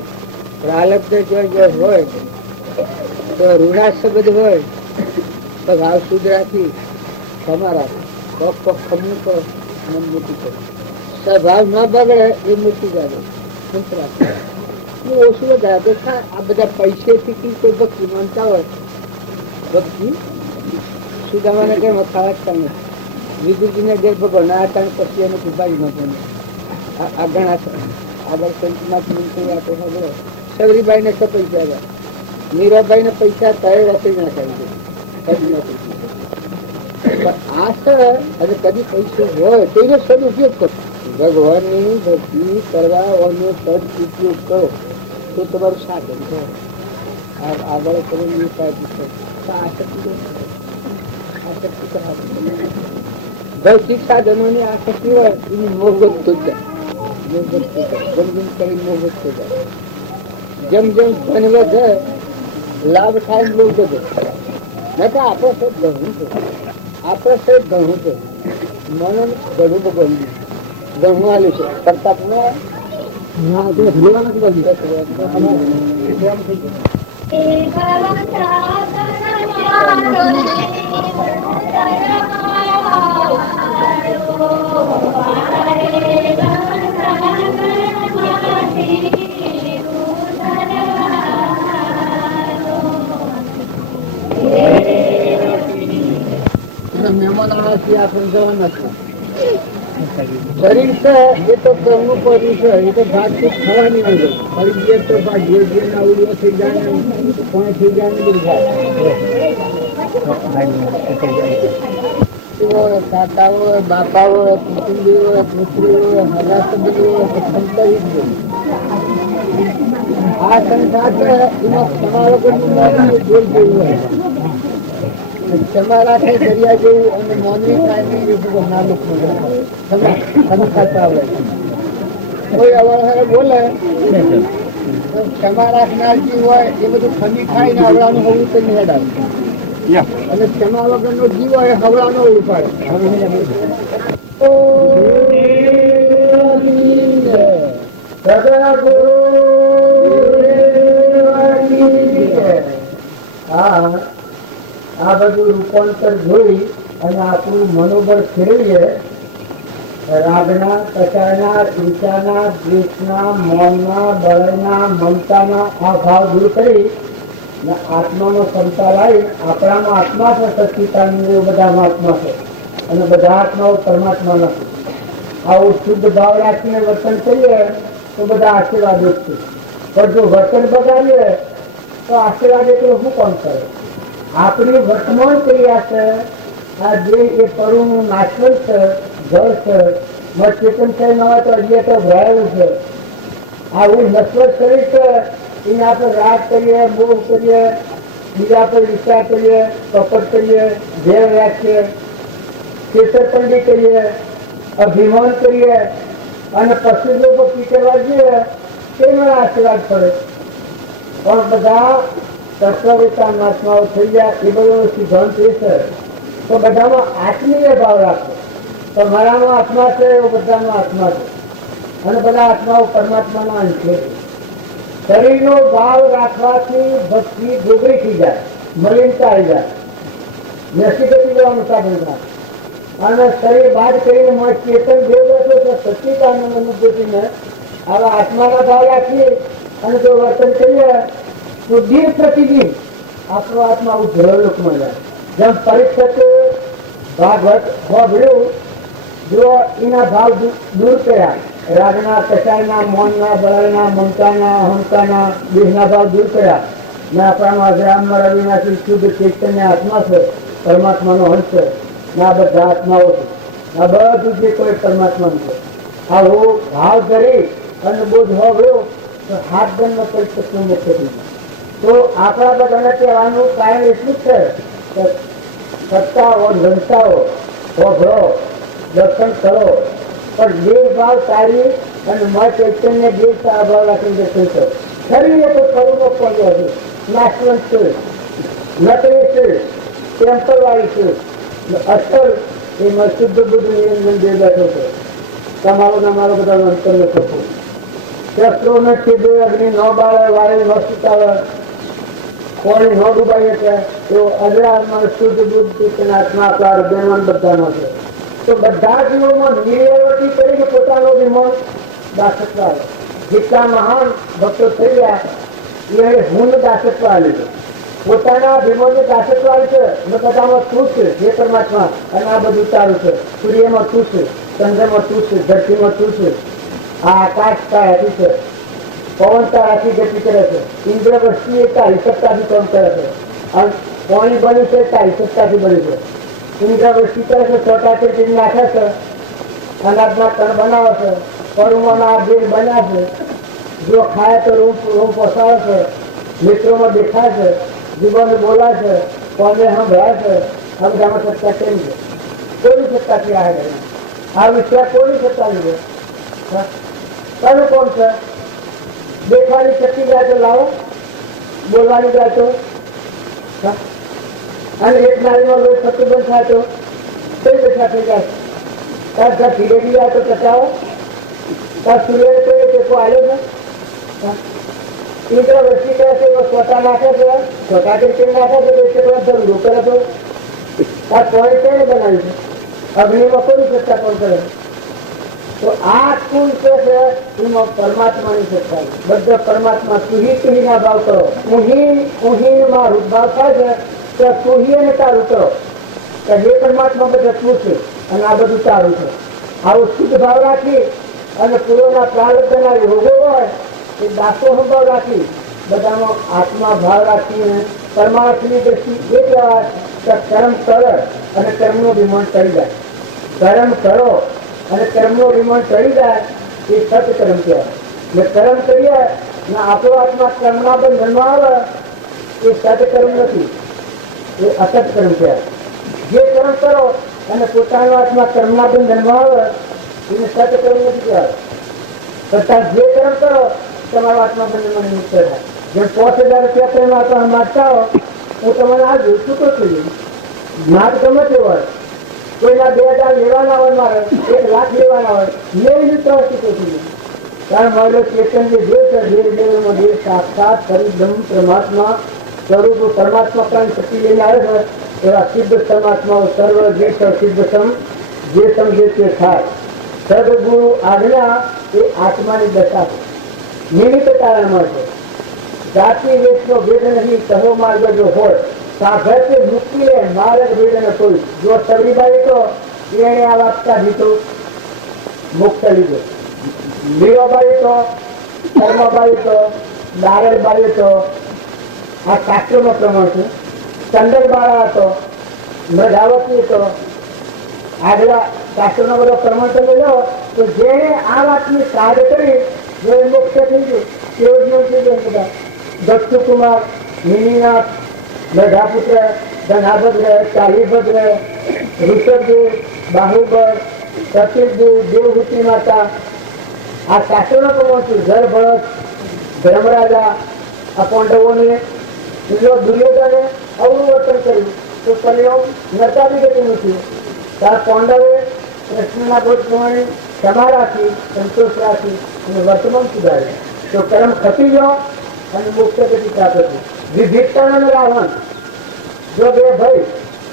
હાલત જો હોય તો ઋણાશબ્દ હોય તો ભાવ શુદ્ધ રાખી ક્ષમા રાખો પગ પગ ખમવું કરો મન મૂકી કરો સ્વભાવ ન બગડે એ મૂકી જાય ઓછું વધારે તો આ બધા પૈસેથી કોઈ ભક્તિ માનતા હોય ભક્તિ સુદામાને કેમ ખાવા નથી વિદુરજીને ઘેર ભગવાન આ ટાઈમ પછી એને ઉભારી નાખવાનું આ ઘણા આગળ સંતનાથ મંત્રી આપે સગરીબાઈ ને કપાઈ ગયા મીરાબાઈ ને પૈસા તય રસોઈ નાખાય આ સર અને કદી પૈસો હોય તેનો સદુપયોગ કરો. ભગવાનની ભક્તિ કરવા સદઉપયોગ કરો તો તમારું સાધન છે. આગળ ભૌતિક સાધનોની આસક્તિ હોય એની મોહ વધતો જ જાય, મોહ વધતો જાય, જેમ જેમ કરી મોહ વધતો જાય, જેમ જેમ ધન વધે લાભ થાય લોભ વધે. નહીં તો આપણે સહિત ઘણું છે, આપણે સહિત ઘણું છે, મન ઘણું બગડ્યું ઘણું આવેલું છે કરતા મહેમાન આવવાથી આપણે જવાના છે. શરીર છે એ તો કરવું પડ્યું છે, એ તો ભાગથી થવાની નથી. ફરી તો ભાગ્ય ઉડવો થઈ જાય ને કોણ થઈ જાય ને બધું હોય, કાકા હોય, બાપા હોય, કુટુંબી હોય, પુત્રી હોય, હગા સંબંધી હોય, સંતાઈ જ આ સંસાર છે એમાં તમારો બોલ જેવું હોય. તમારા દરિયા જેવું અને મોનવી થાય ના લોકો કોઈ અવળે બોલે ક્ષમા રાખનારજી હોય એ બધું ખમી ખાઈને હવળાનું હવળું કરીને હેડાવે, અને ક્ષમા વગરનો જીવ હોય હવળાનો ઉપાડે. આ બધું રૂપાંતર જોઈ અને આપણું મનોબળ ફેરવીએ. રાગના, કચાના, ઈર્ષાના, દ્વેષના, મૌનના, બળના, મમતાના આ ભાવ દૂર કરી આત્માનો ક્ષમતા લાવી આપણામાં આત્મા છે, સચ્ચિદાનંદ બધામાં આત્મા છે અને બધા આત્માઓ પરમાત્મા નથી. આવું શુદ્ધ ભાવ રાખીને વર્તન કરીએ તો બધા આશીર્વાદ જ છે. પણ જો વર્તન બગાડીએ તો આશીર્વાદ એટલો શું કોણ કરે? આપણી વર્તમાન ક્રિયા છે આ જે એ પરુનું નાશવંત છે, જળ છે, ચેતન છે ન હોય તો હજી તો ભરાયેલું છે. આવું નશ્વર શરીર છે એને આપણે રાગ કરીએ, મોહ કરીએ, બીજા પર વિચાર કરીએ, કપટ કરીએ, ભેર રાખીએ, છેતરપિંડી કરીએ, અભિમાન કરીએ અને પછી લોકો પીકરવા જઈએ તે મને આશીર્વાદ પડે. પણ બધા તત્વવેતા મહાત્માઓ થઈ ગયા એ બધો સિદ્ધાંત એ છે. તો બધામાં આત્મીય ભાવ રાખો. તો મારામાં આત્મા છે એવો બધાનો આત્મા છે અને બધા આત્માઓ પરમાત્માના અંશ છે. શરીરનો ભાવ રાખવાથી ભક્તિ ગોગરી થઈ જાય, મલિનતા આવી જાય, નસીબતી જવાનું સાધન થાય. અને શરીર બાદ કરીને મને ચેતન દેવ બેઠો છે સચ્ચિદાનંદ અનુભૂતિને આવા આત્માના ભાવ રાખીએ અને જો વર્તન કરીએ તો દિન પ્રતિદિન આપણો આત્મા ઉજ્જવળ લોકમાં જાય. જેમ પરીક્ષક ભાગવત હોભળ્યું જો એના ભાવ દૂર કર્યા, રાગના, કચાયના, મૌનના, બળના, મમતાના, અહંકારના, દેહના ભાવ દૂર કર્યા ને આપણામાં અજરામમાં રવિનાથી શુદ્ધ ચૈતન્ય આત્મા છે, પરમાત્માનો અંશ છે ને આ બધા આત્માઓ છે. આ બધું જે કોઈ પરમાત્માનું છે આવો ભાવ ધરી અને બોધ હોભળ્યો તો હાથ ગણનો પરીક્ષકનો મુખ્ય થઈ જાય. તો આપણા બધાને કહેવાનું કારણ એટલું જ છે કે સત્તાઓ, ઘનતાઓ હોભળો, દર્શન કરો, પણ દેહ ભાવ તારી અને મત ચૈતન્ય દેહ ભાવ રાખીને દર્શન કરો. શરીર તો સ્વરૂપો પડ્યો છે, નાશવંત છે, નકલી છે, ટેમ્પલ વાળી છે, અસલ એમાં શુદ્ધ બુદ્ધ નિરંજન દેહ બેઠો છે. તમારો બધા અંતર ન થતો. શસ્ત્રોને સીધે અગ્નિ ન બાળે, વાયુ ન સુતાવે, કોણી ન ડૂબાઈએ છે એવો અજરારમાં શુદ્ધ બુદ્ધ આત્મા આપણા હૃદયમાં બધાનો છે. તો બધા જીવોમાં નિર્વૃત્તિ કરીને પોતાનો વિમોન દાસત્વ આવે. જેટલા મહાન ભક્તો થઈ ગયા એ હું દાસત્વ આવી છે, પોતાના વિમોનને દાસત્વ આવી છે. અને બધામાં તું છે જે પરમાત્મા અને આ બધું તારું છે. સૂર્યમાં તું છે, ચંદ્રમાં તું છે, ધરતીમાં તું છે, આ આકાશ તારાથી છે, પવન તારાથી ગતિ કરે છે, ઇન્દ્ર વસ્તુ એ તારી સત્તાથી કામ કરે છે, અને પાણી બન્યું છે તારી સત્તાથી બન્યું છે. ઇન્દ્ર વસ્તુ કરે છે, ચોટાથી નાખે છે, અનાજના કણ બનાવે છે, પરુઓના દેહ બન્યા છે, જો ખાય તો રૂમ પોસાવે છે, મિત્રોમાં દેખાય છે, જીવન બોલાય છે, કોને સંભળાય છે, આ બધામાં સત્તા કેમ છે? તો કોની સત્તાથી આ રહ્યા? આ વિશ્વાસ કોની સત્તા લીધો? તમે કોણ છે? દેખવાની શક્તિ જાય તો લાવો, બોલવાની જાય તો, અને એક નાળીમાં રોજ થતું બંધ થાય તો કઈ પૈસા થઈ જાય? તાર ઘર ધીરે ધીરે જાય તો ટચાવો, તાર સૂર્ય કોઈ ટેકો આવ્યો છે? ઇન્દ્ર વસ્તી કરે છે સ્વતા નાખે છે, સ્વતા કેમ નાખે છે? ધંધો કરે તો આ પોઈન્ટ કઈને બનાવ્યું છે? અગ્નિમાં કોઈ સત્તા પણ કરે. તો આ કુલ છે એમાં પરમાત્માની સત્તા. બધા પરમાત્મા તુહી તુહીના ભાવ કરો. ઉહીમાં રૂપભાવ થાય છે તો તુહી અને તારું કરો. હે પરમાત્મા બધા તું છે અને આ બધું તારું છે. આવું શુદ્ધ ભાવ રાખી અને પૂર્વના પ્રારબ્ધના યોગો હોય એ દાસોહ ભાવ રાખી બધામાં આત્મા ભાવ રાખીને પરમાર્થની દ્રષ્ટિ એ કહેવાય કે કર્મ કરો અને કર્મનો વિમણ કરી જાય. કર્મ કરો અને કર્મનો વિમણ કરી જાય એ સત્કર્મ કહેવાય. ને કર્મ કરીએ ને આપણો આત્મા કર્મના બંધનમાં આવે એ સત્કર્મ નથી, એ અસત્કર્મ કહેવાય. જે કર્મ કરો અને પોતાનો આત્મા કર્મના બંધનમાં આવે એને સત્કર્મ નથી કહેવાય. કરતા જે કર્મ કરો તમારો આત્મા બંધનમાં મુક્ત થાય. જેમ 5000 રૂપિયા પ્રેમ આત્મા માગતા હો, હું તમને આ જોઈ ચૂકો છું. નાક ગમે તે હોય, કોઈના 2000 લેવાના હોય, મારે 1 લાખ લેવાના હોય, લેવી તો ચૂકો છું. કારણ મારો ચેતન જે છે દેવમાં દેવ સાક્ષાત પરિબ્રહ્મ પરમાત્મા સ્વરૂપ પરમાત્મા પ્રાણ શક્તિ લઈને આવે છે. એવા સિદ્ધ પરમાત્માઓ સર્વ જે સિદ્ધ સમ જે સમજે તે થાય. સદગુરુ આજ્ઞા એ આત્માની દશા છે, નિમિત્ત કારણમાં છે. જાતિ વેશનો ભેદ નહીં, કહો માર્ગ જો હોય સાગર કે મુક્તિ લે માર્ગ ભેદ ન કોઈ. જો સબરીબાઈ તો એને આ વાપતા દીધો મુક્ત લીધો, મીરાબાઈ તો, કર્મબાઈ તો, નારદબાઈ તો આ શાસ્ત્રોમાં પ્રમાણ છે. ચંદરબાળા હતો, મૃગાવતી હતો. આગલા શાસ્ત્રોનો બધો પ્રમાણ તમે લો તો જેને આ વાતની સાધ કરી જે મુક્ત થઈ ગયું તેવું જ નથી ગયું. બધા દક્ષુકુમાર, મિનીનાથ, મૃગાપુત્ર, ધનાભદ્ર, કાલીભદ્ર, ઋષભદેવ, બાહુબળ, સતીદેવ, દેવહૂતિ માતા આ શાસ્ત્રોનો પ્રમાણ છે. જળ ભરત, ધર્મરાજા આ પાંડવોને દુર્યોધને અવરું કર્યું તો પરિણામ નરકાવી ગતું નથી. તાર પાંડવે કૃષ્ણના બોધ પ્રમાણે ક્ષમા રાખી, સંતોષ રાખી અને વર્તમાન સુધાર્યું તો કર્મ ખસી ગયો અને મુક્ત ગતિ પ્રાપ્ત થઈ. વિભીષણ અને રાવણ જો બે ભાઈ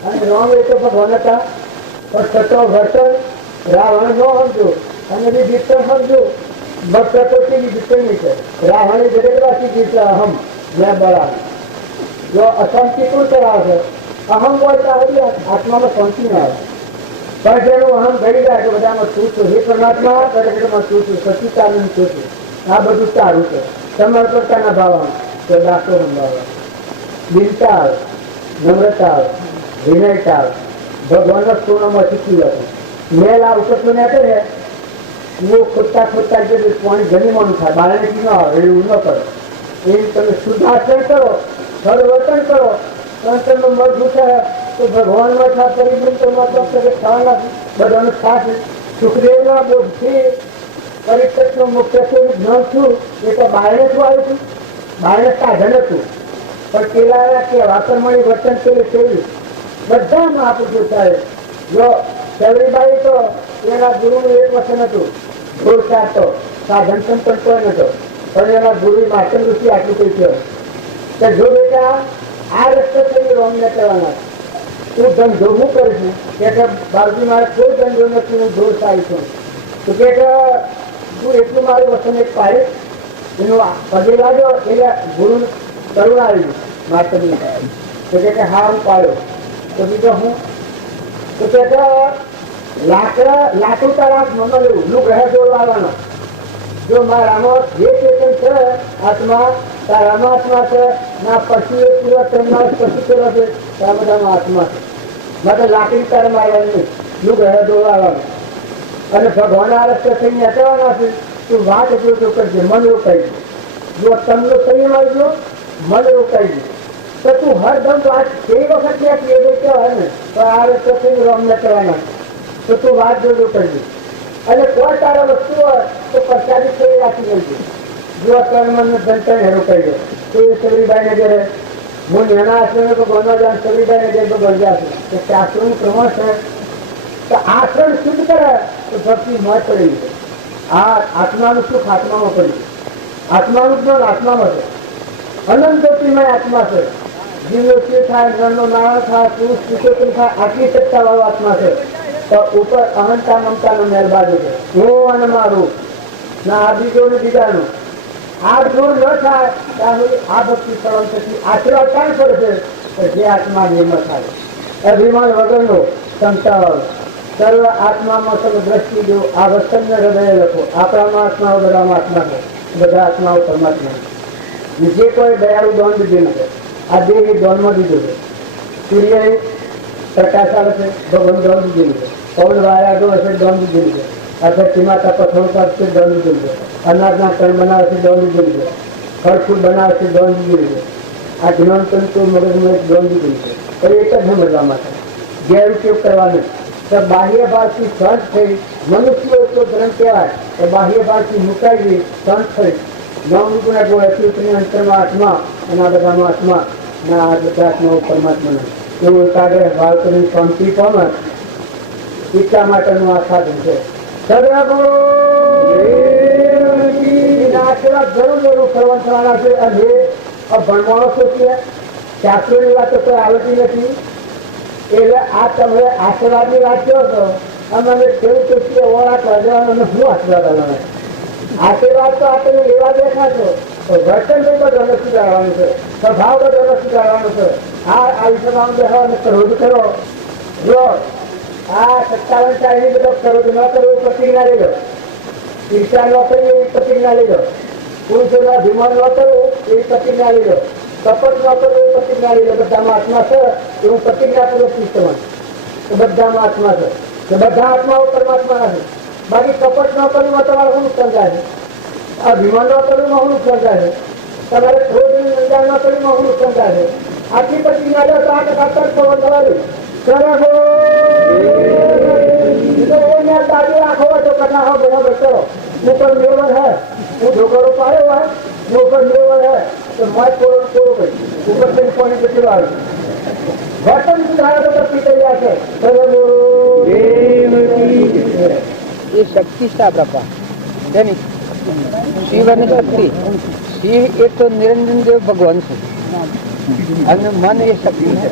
અને રામ એ તો ભગવાન હતા, પણ સતો વર્તન રાવણ ન સમજો અને વિભીષણ સમજો. ભક્ત તો વિભીષણની છે. રાવણે જગતવાસી જીત અહમ મેં બળા. જો અશાંતિ કોણ કરાવે છે? અહમ બોલતા હોય આત્મામાં શાંતિ ના આવે. પણ જેનું અહમ ઘડી જાય કે બધામાં શું છું, હે પરમાત્મા દરેકમાં શું છું, સચિતાનંદ શું છું, આ બધું સારું છે. સમર્પણતાના ભાવમાં તો દાસો સંભાવવા, દિલતા આવે, નમ્રતા આવે, વિનયતા આવે. ભગવાનના પૂર્ણમાં શીખી હતું. મેલ આ ઉપરનો ને કરે वो खोदता खोदता જે પાણી ઘણીમાં થાય, બાળકી ન આવે એવું ન કરો. એ તમે શુદ્ધાચરણ કરો, સદવર્તન કરો, અંતરનું મત પૂછે તો ભગવાનમાં થા પરિબ્રહ્મ પરમાત્મા પ્રગટ થવાના બધાનું ખાસ સુખદેવના બોધથી પરિષદનો મુખ્યત્વે જ્ઞાન છું એ તો બારણે શું આવ્યું છું? બારણે સાધન હતું, પણ પેલા કે વાપરમણી વર્તન કેવું બધામાં આપણું થાય. જો સવરીબાઈ તો એના ગુરુનું એક વચન હતું, ઘોડસાર તો સાધન સંપન્ન કોઈ નતો, પણ એના ગુરુ માતન ઋષિ આટલું કહી ગયો કે જો બેટા આ રસ્તે થઈ રોંગ ન કરવાના, તું ધંધો હું કરીશું કે બાળજી મારે કોઈ ધંધો નથી, હું ઘોડસારી છું. તો કે તું એટલું મારું વચન એક પાડે એનું પગે લાગ્યો એટલે ગુરુ કરુણ આવી માતરની. તો કે હા હું પાડ્યો. તો બીજો હું તો કે લાકડું તારા મમ્મા લેવું નું ગ્રહ જોડવાનો. જો મારામાં જે ચેતન છે આત્મા તારામાં આત્મા છે ના પશુએ પૂરા ત્રણમાં પશુ કેવા છે તારા બધામાં આત્મા છે. માટે લાકડી તારે મારવાની નહીં, નું ગ્રહ જોડવાનું. અને ભગવાન આ રસ્તે થઈને અટવાના છે. તું વાત એટલું તો કરજે, મન રોકાઈ ગયું. જો તમને સંયમ આવી ગયો, મન રોકાઈ ગયું તો તું હરદમ વાત એ વખત કહેવાય ને પણ આ રસ્તે થઈને રોમ ન કરવાના. તો તું વાત જોજો કરજે. અને કોઈ તારા વસ્તુ હોય તો પ્રસાદી થઈ રાખી લેજે. જો તન મન ધન હેરો કરી દો તો એ સગરીબાઈને ઘરે હું નાના આશ્રમે તો ગણવા જાઉં, સગરીબાઈને ઘેર તો ગણજા છું કે શાસ્ત્રોનું પ્રમાણ છે તો આશ્રમ શુદ્ધ કરે તો ભક્તિ મોજ પડી છે. આ આત્માનું સુખ આત્મામાં પડ્યું, આત્માનું જ્ઞાન આત્મામાં છે. અનંત જ્યોતિમય આત્મા છે. જીવનો શિવ થાય, નરનો નારાયણ થાય, પુરુષ પુરુષોત્તમ થાય, આટલી સત્તા વાળો આત્મા છે. તો ઉપર અહંતા મમતાનો મેલ બાજુ છે. હું અને મારું ના આ બીજો ને બીજાનું આ દૂર ન થાય ત્યાં સુધી આ ભક્તિ શ્રવણ થકી આશીર્વાદ કાંઈ પડશે તો જે આત્મા નિર્મળ થાય. અભિમાન વગરનો ક્ષમતા સર્વ આત્મામાં સર્વ દ્રષ્ટિ જો આ વસ્તનને હૃદય લખો. આપણામાં આત્માઓ બધામાં આત્મા છે, બધા આત્માઓ પરમાત્મા. જે કોઈ દયાળુ દોન દીધેલું છે આ દેહ એ દોનમાં દીધું છે. સૂર્ય પ્રકાશ આવે છે, ભગવાન દોન દીધેલું છે. પવન વાયાદો હશે દોન દીધેલું છે. અથવા ચીમાતા પથ્થરો કાપશે દોન દીધેલું છે. અનાજના કણ બનાવે છે દોન દીધેલું છે. ફળ ફૂલ બનાવે છે દોન દીધેલું છે. આ જ્ઞાન તંતુ મગજમાં એક દોન દીધેલું છે. તો એક જ સમજવા માટે ગેરઉપયોગ કરવાનો. તો બાહ્ય ભાગથી સંત થઈ મનુષ્ય તો ધર્મ કહેવાય તો બાહ્ય ભાગથી મુકાઈ સંત થઈ નવમુકના ગોળની અંતરમાં આત્મા અને આ બધાનો આત્મા ના આ બધા આત્માઓ પરમાત્માના એવું એકાગ્ર ભાવ કરીને શાંતિ પામે એટલા માટેનું આ સાધન છે. આશીર્વાદ જરૂર શ્રવણ થવાના છે. અને ભણવાનો શું છે શાસ્ત્રોની વાતો કોઈ આવડતી નથી એટલે આ તમે આશીર્વાદની વાત કહો છો અમે કેવું કે ઓળખવા જવાનું અને શું આશીર્વાદ આવવાના. આશીર્વાદ તો આપણે લેવા બેઠા છો તો વર્તન બધાને સુધારવાનું છે, સ્વભાવ બધાને સુધારવાનું છે. આ આયુષ્યમાં બેસવાનું ક્રોધ કરો. જો આ 57 બધો ક્રોધ ન કરવું પ્રતિજ્ઞા લઈ લો. ઈર્ષા ન કરવી એવી પ્રતિજ્ઞા લઈ લો. પુરુષોના અભિમાન ન કરવું એવી પ્રતિજ્ઞા લઈ લો. કપટ ન કરવું એવી પ્રતિજ્ઞા લઈ લો. બધામાં આત્મા છે એવું પ્રતિજ્ઞા પૂર્વક સિસ્ટમ તો બધામાં આત્મા છે તો બધા આત્માઓ પરમાત્મા નથી. બાકી કપટ ન કરવું તમારે શું નુકસાન થાય? અભિમાન ન કરવું શું નુકસાન થાય? તમારે ક્રોધની નિંદા ન કરવું શું નુકસાન થાય? આટલી પ્રતિજ્ઞા લો તો આ ટકા ખબર થવાની દાદી આખો હોય તો કરના હો બરાબર કરો. હું પણ નિર્વર હે હું ઢોકળો પાડ્યો હોય હું પણ નિર્વર હે તો મારે કોરો કરી ઉપર થઈ પાણી કેટલું આવ્યું વર્તન સુધારે તો પછી તૈયાર છે. એ શક્તિ છે આપણા પાસે એની શિવ અને શક્તિ. શિવ એ તો નિરંજન દેવ ભગવાન છે અને મન એ શક્તિ છે.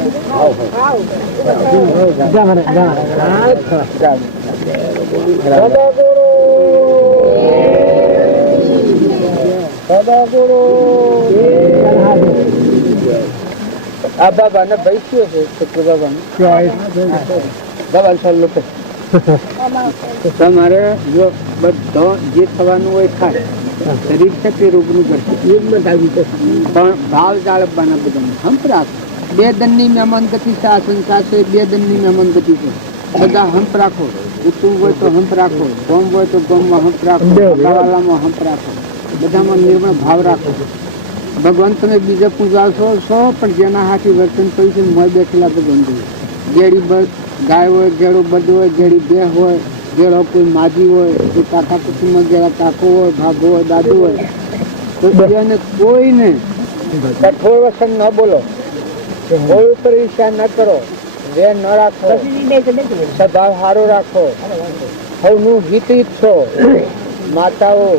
આ બાબા ને ભાઈ કયો છે શક્તિ બાબા લોકો તમારે જો બધો જે થવાનું હોય થાય. શરીર છે તે રોગનું કરશે પણ ભાવ જાળવવાના બધાને હંપ રાખો. 2 દંડની મહેમાન ગતિ છે. આ સંસાર છે 2 દંડની મહેમાન ગતિ છે. બધા હંપ રાખો. કુટુંબ હોય તો હંપ રાખો, ગોમ હોય તો ગોમમાં હંપ રાખો, ગાવાલામાં હંપ રાખો. બધામાં નિર્મળ ભાવ રાખો. ભગવાન તમે બીજા પૂજાશો છો પણ જેના હાથી વર્તન કર્યું છે મોય બેઠેલા ભગવાન જોયું. ગેડી બધ ગાય હોય, ગેડો બધ હોય, ગેડી બે હોય, ગેડો કોઈ માજી હોય, કોઈ કાકા કુટુંબમાં ગેડા કાકો હોય, ભાભો હોય, દાદુ હોય તો એને કોઈને કઠોર વચન ન બોલો, કોઈ ઉપર ઈર્ષા ન કરો, વેર ન રાખો, સ્વભાવ સારો રાખો, સૌનું હિત ઈચ્છો. માતાઓ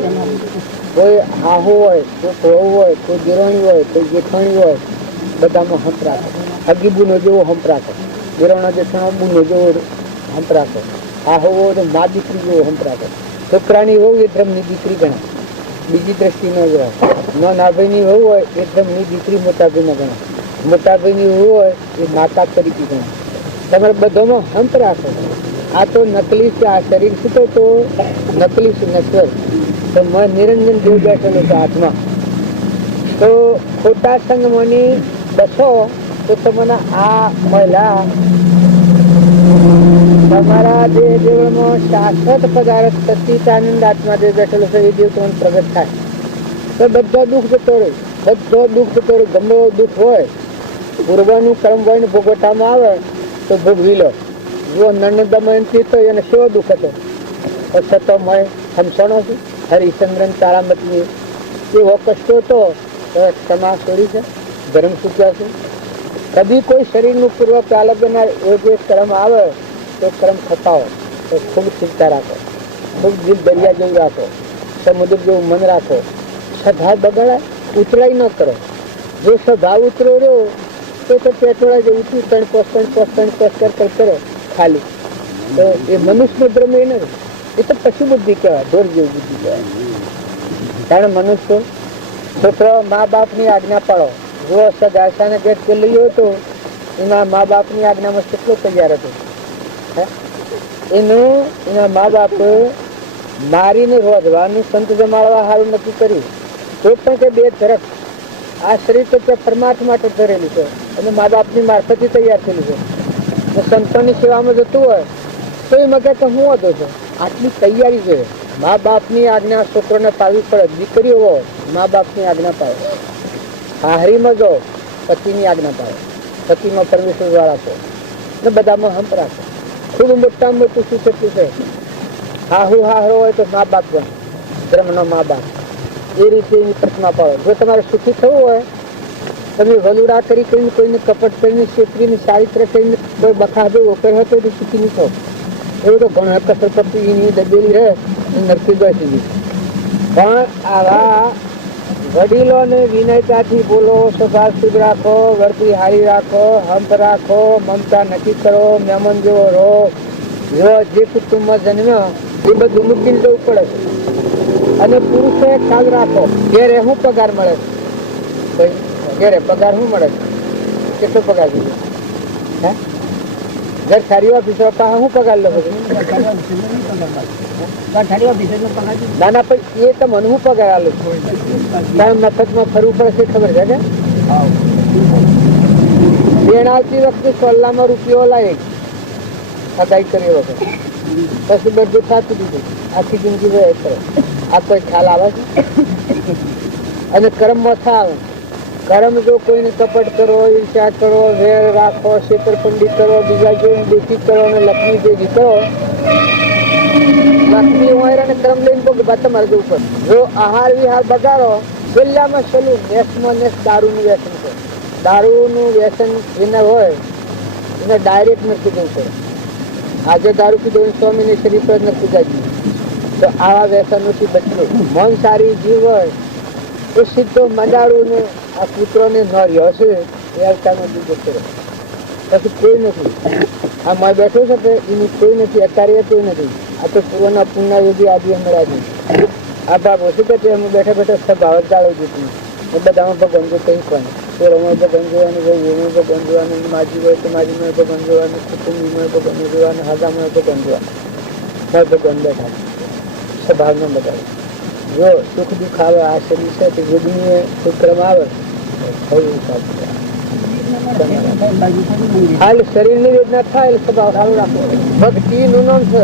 કોઈ હાહુ હોય, કોઈ ભોવ હોય, કોઈ ગિરોણી હોય, કોઈ જેઠાણી હોય, બધામાં હંપ રાખો. હગીબુનો જેવો હંપ રાખો. ગિરોણા જેઠાણો બુનો જેવો હંપ રાખો. હાહુ હોય તો મા દીકરી જેવો હંપ રાખો. છોકરાની હોવ એ ધર્મની દીકરી ગણાય, બીજી દ્રષ્ટિ ન ગણાય. નાભાઈની હોવ હોય એ ધર્મની દીકરી મોટાભાઈ ન ગણાય. મોટાભાઈની હોવ હોય એ માતા તરીકે ગણાય. તમારે બધામાં હંપ રાખો. આ તો નકલી છે. આ શરીર શું તો નકલી છે, નશ્વર. તો નિરંજન દેવ બેઠેલો છે હાથમાં. તો ખોટા સંગમાંની બસો તો તમને આ મહિલા તમારા દેહ દેવળમાં શાશ્વત પદાર્થ સચ્ચિદાનંદ આત્મા દેવ બેઠેલો છે એ દેવ તમને પ્રગટ થાય તો બધા દુઃખ જતો રહે. બધો દુઃખ જતો રહે. ગમે એવો દુઃખ હોય પૂર્વનું કર્મ હોય ને ભોગવટામાં આવે તો ભોગવી લો. જો નંદ દમયંતી તો એને શેવો દુઃખ હતો, છતો મય હમસણો છે હરિચંદ્રન તારામતી એવો કષ્ટો હતો. ક્ષમા છોડી છે, ધર્મ ચૂક્યા છે. કદી કોઈ શરીરનું પૂર્વ પ્રાલબ્ધના એ જે કર્મ આવે તો કર્મ ખપાવો, તો ખૂબ ચિંતા રાખો, ખૂબ દિલ દરિયા જેવું રાખો, સમુદ્ર જેવું મન રાખો. સ્વભાવ બગાડાય ઉતરાય ન કરો. જો સ્વભાવ ઉતરો રહ્યો તો પેટ્રોલ જે ઉતરી 3 કરો ખાલી, તો એ મનુષ્યનો ધર્મ એ નથી, એ તો પશુ બુદ્ધિ કહેવાય, ઢોર જેવી બુદ્ધિ કહેવાય. કારણ મનુષ્ય છોકરો મા બાપની આજ્ઞા પાડો. જો સગાસાને ગેટ કે લઈ હતો એના મા બાપની આજ્ઞામાં કેટલો તૈયાર હતો. એના મા બાપ મારીને રોધવાનું સંત જમાડવા સારું નક્કી કર્યું. તો પણ કે બે ધરક આ શરીર તો ત્યાં પરમાર્થ માટે ધરેલું છે અને મા બાપની મારફતથી તૈયાર થયેલું છે. સંતોની સેવામાં જતું હોય તો એમાં કે હું હતો છો, આટલી તૈયારી છે. મા બાપની આજ્ઞા છોકરોને પાડવી પડે. દીકરીઓ હોય મા બાપની આજ્ઞા પાડે. હાહરીમાં જો પતિની આજ્ઞા પાડે, પતિમાં પરમેશ્વર વાળા છે ને બધામાં હંપ રાખે. ખૂબ મોટામાં મોટું શું થતું છે, હાહુ હાહરો હોય તો મા બાપ બને, ધર્મનો મા બાપ. એ રીતે એની પ્રતિમા પાડો. જો તમારે સુખી થવું હોય, તમે વલુડા કરી કરીને કોઈને કપટ કરીને છેતરીને ચારિત્ર કરીને કોઈ બખાડો કર્યો તો સુખી નહીં થો. એવું તો ઘણો કસરપતિ એની દબેલી રહે નરકી જાય સુધી. પણ આવા વડીલોને વિનયતાથી બોલો, સ્વભાવ શુદ્ધ રાખો, વર્તી હારી રાખો, હંપ રાખો, મમતા નક્કી કરો, મહેમાન જેવો રહો. જો જે કુટુંબમાં જન્મ્યો એ બધું મૂકીને જવું પડે છે. અને પુરુષો ખ્યાલ રાખો, ઘેરે શું પગાર મળે છે? ઘેરે પગાર શું મળે છે? કેટલો પગાર દીધો? હે ઘર સારી ઓફિસરો પાસે શું પગાર લો? ના ના પણ એ તો મને શું પગાર આલો તારે મફતમાં ફરવું પડે છે ખબર છે કે? બેન આવતી વખતે સોલ્લામાં રૂપિયો લાવે અદાય કરી વખત પછી બધું સાચું દીધું. આખી જિંદગી વહે કરે. આ કોઈ ખ્યાલ આવે છે? અને કર્મમાં થાવ. કર્મ જો કોઈને કપટ કરો, ઈર્ષા કરો, વેર રાખો, છેતરપિંડી કરો, બીજા જોઈને દેખી કરો અને લક્ષ્મી ભેગી કરો, લક્ષ્મી હોય અને કર્મ લઈને ભોગવા તમારે જવું પડે. જો આહાર વિહાર બગાડો, છેલ્લામાં છેલ્લું નેસમાં નેસ દારૂનું વ્યસન છે. દારૂનું વ્યસન જેને હોય એને ડાયરેક્ટ નથી જવું પડે. આજે દારૂ પીધો 100 મહિને શરીર પર નથી જાય. તો આવા વ્યસનોથી બચવું. મન સારી જીવ હોય એ સીધો મંડાળું ને આ પુત્રોને ન રહ્યો છે એ અવતારનો બીજો છે. પછી કોઈ નથી. આ માં બેઠો છે કે એની કોઈ નથી, અત્યારે કોઈ નથી. આ તો પૂર્વના પુણ્ય યોગી આદિ હમણાં છે. આ ભાગ ઓછું કે અમે બેઠા બેઠા સ્વભાવ ચાલુ દીધું. એ બધામાં ભગવાન જો કંઈ પણ ચોરોમાં ભગવાન જોવાનું, ભાઈઓમાં ભગવાન જોવાનું, માજી હોય તો માજીમાં ભગવાન જોવાનું, કુટુંબીમાં ભગવાન જોવાનું, હાદામાં ભગવાન જોવાનું. ભગવાન બેઠા સ્વભાવનો બગાડે. જો સુખ દુઃખ આવે આ શરીર છે તે બુદ્ધિને સુક્રમ આવે હાલ શરીરની વેદના થાય સ્વભાવ સારું રાખો. ભક્તિ નું નામ છે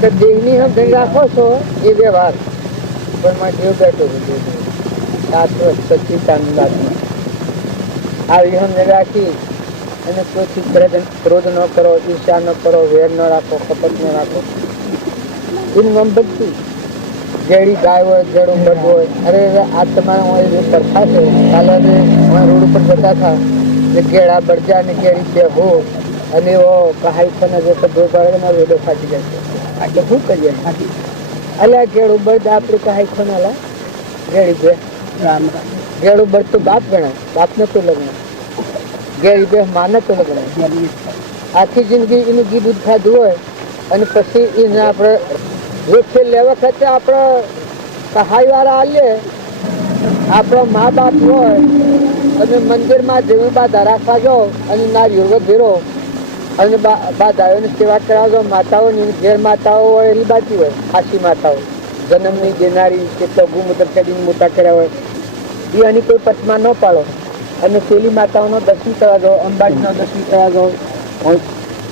કે દેહની હમ રાખો છો એ વ્યવહાર પણ માં દેવ બેઠો છે. શાશ્વત સચ્ચિદાનંદ આત્મા આવી હમ રાખી અને કોઈથી ક્રોધ ન કરો, ઈર્ષા ન કરો, વેર ન રાખો, કપટ ન રાખો. એનું નામ ભક્તિ. જેડી ગાય હોય, જેડું બટ હોય. અરે આ તમારા સરખા છે. કાલે રોડ ઉપર જતા હતા જે ગેડા બળજા ને કેરી છે હો અને એવો કહાઈ ખને જે ધો પાડે વેડો ફાટી જાય છે. એટલે શું કરીએ? અલ્યા ગેડું બળદ આપણે કહાઈ ખોના ગેડી બે ગેડું બળદ તો બાપ ગણાય, બાપ ને તો લગ્ન. ગેડી બે માને તો લગ્ન. આખી જિંદગી એનું ઘી દૂધ ખાધું હોય અને પછી એને આપણે વૃક્ષ લેવા વખતે આપણે સહાય વાળા આવીએ. આપણો મા બાપ હોય અને મંદિરમાં જેવી બાધા રાખવા જાઓ અને ના યોગ ભેરો અને બાધાઓની સેવા કરાવજો. માતાઓની ઘેર માતાઓ હોય એની બાકી હોય, ખાસી માતાઓ જન્મની દેનારી કેટલો ગુમૂત્ર ચડીને મોટા કર્યા હોય એ એની કોઈ પચમાં ન પાડો. અને પેલી માતાઓનો દર્શન કરવા જાઓ, અંબાજીનો દર્શન કરવા જાઓ.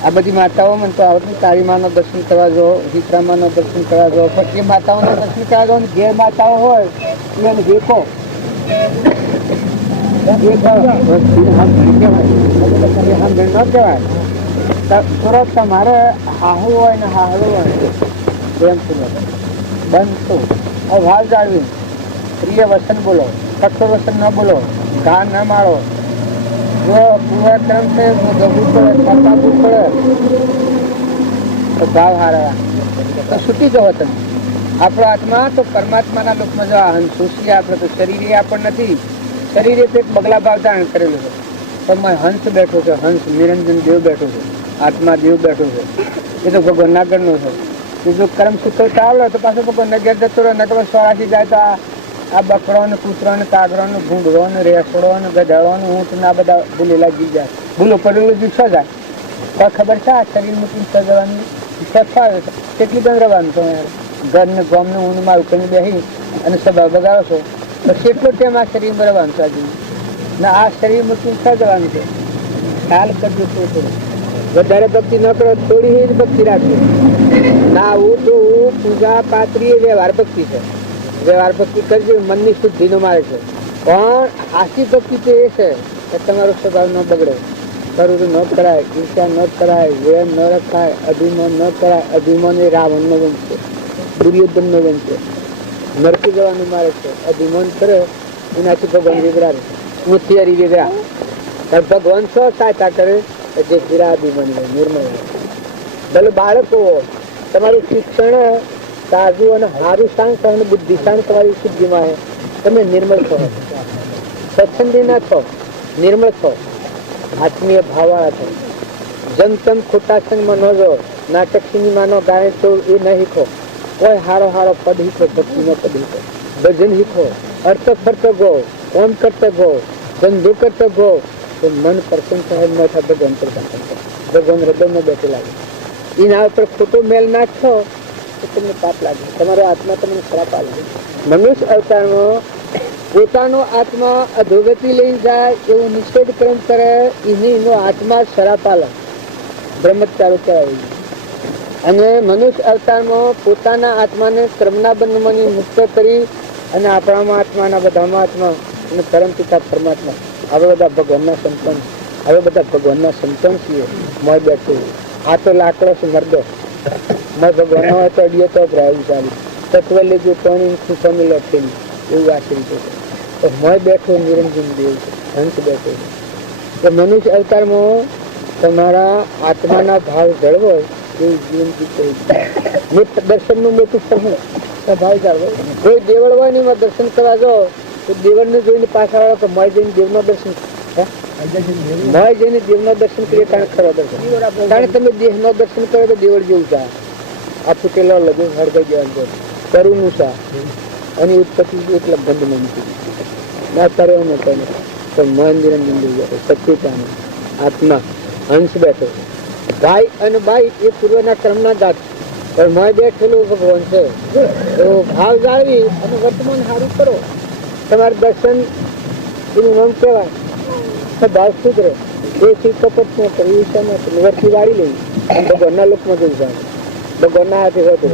આ બધી માતાઓ મને તો આવડતી. તારી માનો દર્શન કરવા જાઓ, હિતરામાનો દર્શન કરવા જાઓ. પણ એ માતાઓનો દર્શન કરવા જાઓ ઘેર માતાઓ હોય એને દેખો ન કહેવાય. સુરત તમારે હાહુ હોય ને હાહડું હોય પ્રેમપૂર્વક બનતું ભાવ જાળવી પ્રિય વસન બોલો, કઠોર વસન ન બોલો, ઘા ન માળો. જો પૂર્વક્રમ છે ગભવું પડે, થપાવવું પડે તો ભાવ હારા તો છૂટી જવો તમે. આપણો આત્મા તો પરમાત્માના લોકમાં જો હંસું છીએ આપણે તો શરીરે આપણને નથી. શરીરે તો એક બગલા ભાવ ધારણ કરેલું છે. પણ હંસ બેઠો છે, હંસ નિરંજન દેવ બેઠો છે, આત્મા દેવ બેઠો છે. એ તો ભગવાન આગળનો છે. જો કર્મ સુખવતા આવડે તો પાછો ભગવાન ઘેર જતો રહે. નકર સ્વરાશી જાય તો આ બકરો ને કૂતરો ને કાગરો ને ભૂંડરો ને રેસડો ને ગધેડો ને ઊંટ ને આ બધા ભૂલેલા જી જાય. ભૂલો પડેલું જીવશો જાય તો ખબર છે આ શરીર મૂકીને સજવાનું આવે છે. કેટલી દંડ રહેવાનું તો ઘર ને ગામ ને ઊંડ માં ઉકળીને બેસી અને સભા બગાડો છો તો કેટલો ટાઈમ આ શરીરમાં રહેવાનું છે હજુ ને આ શરીર મૂકીને સજવાનું છે. ખ્યાલ કરજો થોડું વધારે ભક્તિ ન કરો, થોડી જ ભક્તિ રાખજો. નાવું ધોવું પૂજા પાત્રી એ વ્યવહાર ભક્તિ છે. વ્યવહાર ભક્તિ કરજો, મનની શુદ્ધિ નો મારે છે. પણ આશી ભક્તિ તો એ છે કે તમારો સ્વભાવ ન બગડે, કરુણ ન કરાય, ઈર્ષા ન કરાય, વેર ન રખાય, અભિમાન ન કરાય. અભિમાન એ રાવણ નો વંશ છે, દુર્યોધન નો વંશ છે, નરકી જવાનું મારે છે. અભિમાન કરે એનાથી ભગવાન વેગરા મુથિયારી વેગરા. ભગવાન સો સહાયતા કરે જે નિરાભિમાની નિર્મળ. ભલે બાળકો તમારું શિક્ષણ તાજું અને સારું શાંત અને બુદ્ધિશાંત તમારી શુદ્ધિમાં તમે નિર્મળ છો, સ્વચ્છંદી ના છો, નિર્મળ છો, આત્મીય ભાવવાળા છો. જેમ તેમ ખોટા સંગમાં ન જો, નાટક સિનેમાનો ગાય તો એ ન શીખો. કોઈ હારો હારો પદ શીખો, ભક્તિનો પદ શીખો, ભજન શીખો, અર્થ ફરતો ગો, ઓમ કરતો ગો, ધંધો કરતો ગો તો મન પ્રસન્ન થાય. મોટા ભગવાન પ્રસન્ન થાય. ભગવાન હૃદયમાં બેઠેલા એના ઉપર ખોટો મેલ નાખો તો તમને પાપ લાગે, તમારો આત્મા તમને ખરાબ લાગે. મનુષ્ય અવતારમાં પોતાનો આત્મા અધોગતિ લઈને જાય એવું નિષેધ કર્મ કરે એનો આત્મા શરાબ પાલે, બ્રહ્મચારો કહેવાય. અને મનુષ્ય અવતારમાં પોતાના આત્માને કર્મના બંધમાંથી મુક્ત કરી અને આપણામાં આત્માના બધામાં આત્મા અને પરમ પિતા પરમાત્મા હવે બધા ભગવાનના સંતાન, હવે બધા ભગવાનના સંતાન છીએ. મોય બેઠું આ તો લાકડો છે મરદો, મેં ભગવાન હોય તો અડીએ તો ભરાયું ચાલી તત્વ લેજો ટોણી ખુશામી લખે એવું આશ્રિત છે. તો મોય બેઠો નિરંજન દેવ છે, હંસ બેઠો છે. તો મનુષ્ય અવતારમાં તમારા આત્માના ભાવ જળવો એવું જીવન જીવવું. દર્શનનું મોટું ફળ ભાવ જાળવો. કોઈ દેવળ હોય ને એમાં દર્શન કરવા જાઓ તો દેવળને જોઈને પાછા વાળો તો મોય જઈને દેવના દર્શન, મોય જઈને દેવના દર્શન કરીએ કારણ ખરો દર્શન. કારણ તમે દેહનો દર્શન કરો તો દેવળ જેવું છે. આ ફૂટેલો લગો હળગાઈ જવાનું કરુનું સા અને ઉત્પત્તિ એટલા બંધમાં મૂકી ના કરે ન કરે તો મન નિરંજન સત્યતાનું આત્મા હંસ બેઠો. ભાઈ અને બાઈ એ પૂર્વના ક્રમના દાત પણ મોય બેઠેલું ભગવાન છે. તો ભાવ જાળવી અને વર્તમાન સારું કરો. તમારું દર્શન એનું નામ કહેવાય ભાવ સુધરે. એથી કપટ ન કરે, ઈર્ષા ન કરે, વર્તી વાળી લઈ ભગવાનના લોકમાં જઈ જાય. ભગવાનના હાથે હોતો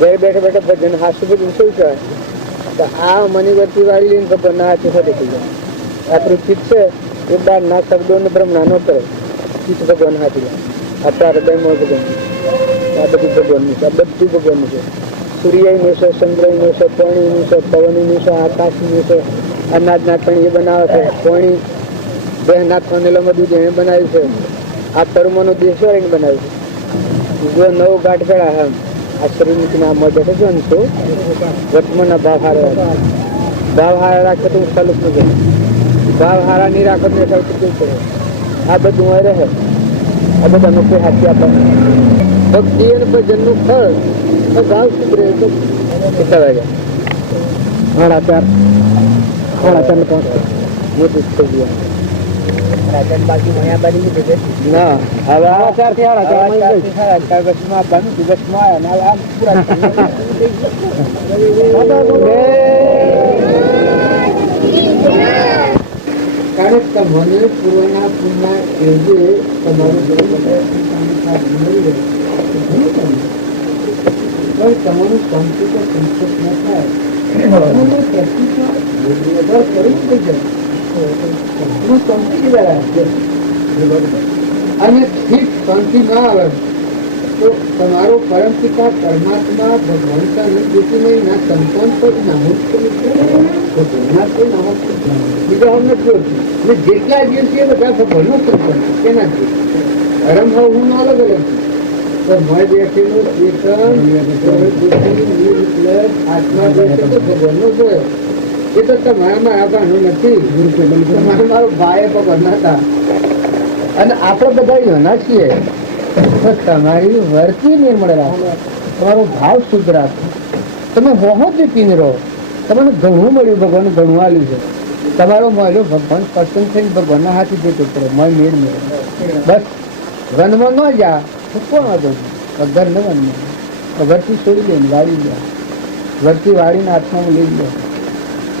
ઘરે બેઠા બેઠા ભજન હાસુ ભજન શું કહેવાય તો આ મની વર્તી વાળી લઈને ભગવાનના હાથે હોતે થઈ જાય. આપણું ચિત્ત છે એ બહારના શબ્દોને બ્રહ્મણા ન કરે, ચિત્ત ભગવાન હાથે જાય. આપણા હૃદયમાં ભગવાન આ બધું ભગવાનનું છે, આ બધું ભગવાનનું છે. સૂર્યનું છે, ચંદ્રનું છે, પાણીનું છે, પવનનું છે, આકાશનું છે, અનાજના કણ એ બનાવે છે, પાણી દેહ નાખવાનું બધું જેને બનાવ્યું છે. આ કર્મોનો દેશ એને બનાવ્યું છે. જો નવો ગાંઠ ગળા એમ આ શરીર મૂકીને આ મજા થશે ને તો વર્તમાનના ભાવ હારા ભાવ હારા રાખે તો હું ચાલુ ન જાય. ભાવ હારા નહીં રાખો ને કેવું કરે આ બધું હોય રહે. આ બધા નોકરી હાથી આપે ભક્તિ અને ભજનનું ફળ ભાવ સુધરે તો કેટલા વાગ્યા 4:30 મોટું થઈ ગયા. બાકી ભણ્યા બારી ના હવે 4:30 બસમાં આપવાનું દિવસમાં આમ પૂરા કારણ તમને પૂર્વના પૂર્ણા એજે તમારું તમારું કોમ્પ્યુટર સંતોષ ન થાય કરવું થઈ જાય. અને સ્થિત શાંતિ ના આવે તો તમારો પરમ પિતા પરમાત્મા ભગવાનતા નહીં ના સંતાન પર ના મુક્ત ભગવાનના કોઈ ના મુક્ત બીજા અમને એટલે જેટલા જીવ છે બધા ભગવાનનો સંતાન છે કેનાથી અરંભાવ હું અલગ અલગ તો મય બેઠેલું આત્મા બેઠે તો ભગવાનનો જોયો એ તો તમારામાં આવવાનું નથી તમારે મારો ભાઈ ભગવાન હતા અને આપણે બધા યોના છીએ તો તમારી વર્તી નિર્મળ રાખો તમારો ભાવ શુદ્ધ રાખો તમે હોહો જ પીનરો તમને ઘણું મળ્યું ભગવાન ઘણું આલ્યું છે તમારો મળ્યો ભગવાન પસંદ થઈને ભગવાનના હાથે જતો કરો મય મેળ મેળ બસ વનમાં ન જા તો કોણ હતો ઘર ને વનમાં ઘરથી છોડી દે વાળી લે ઘરથી વાળીને આત્મામાં લઈ લે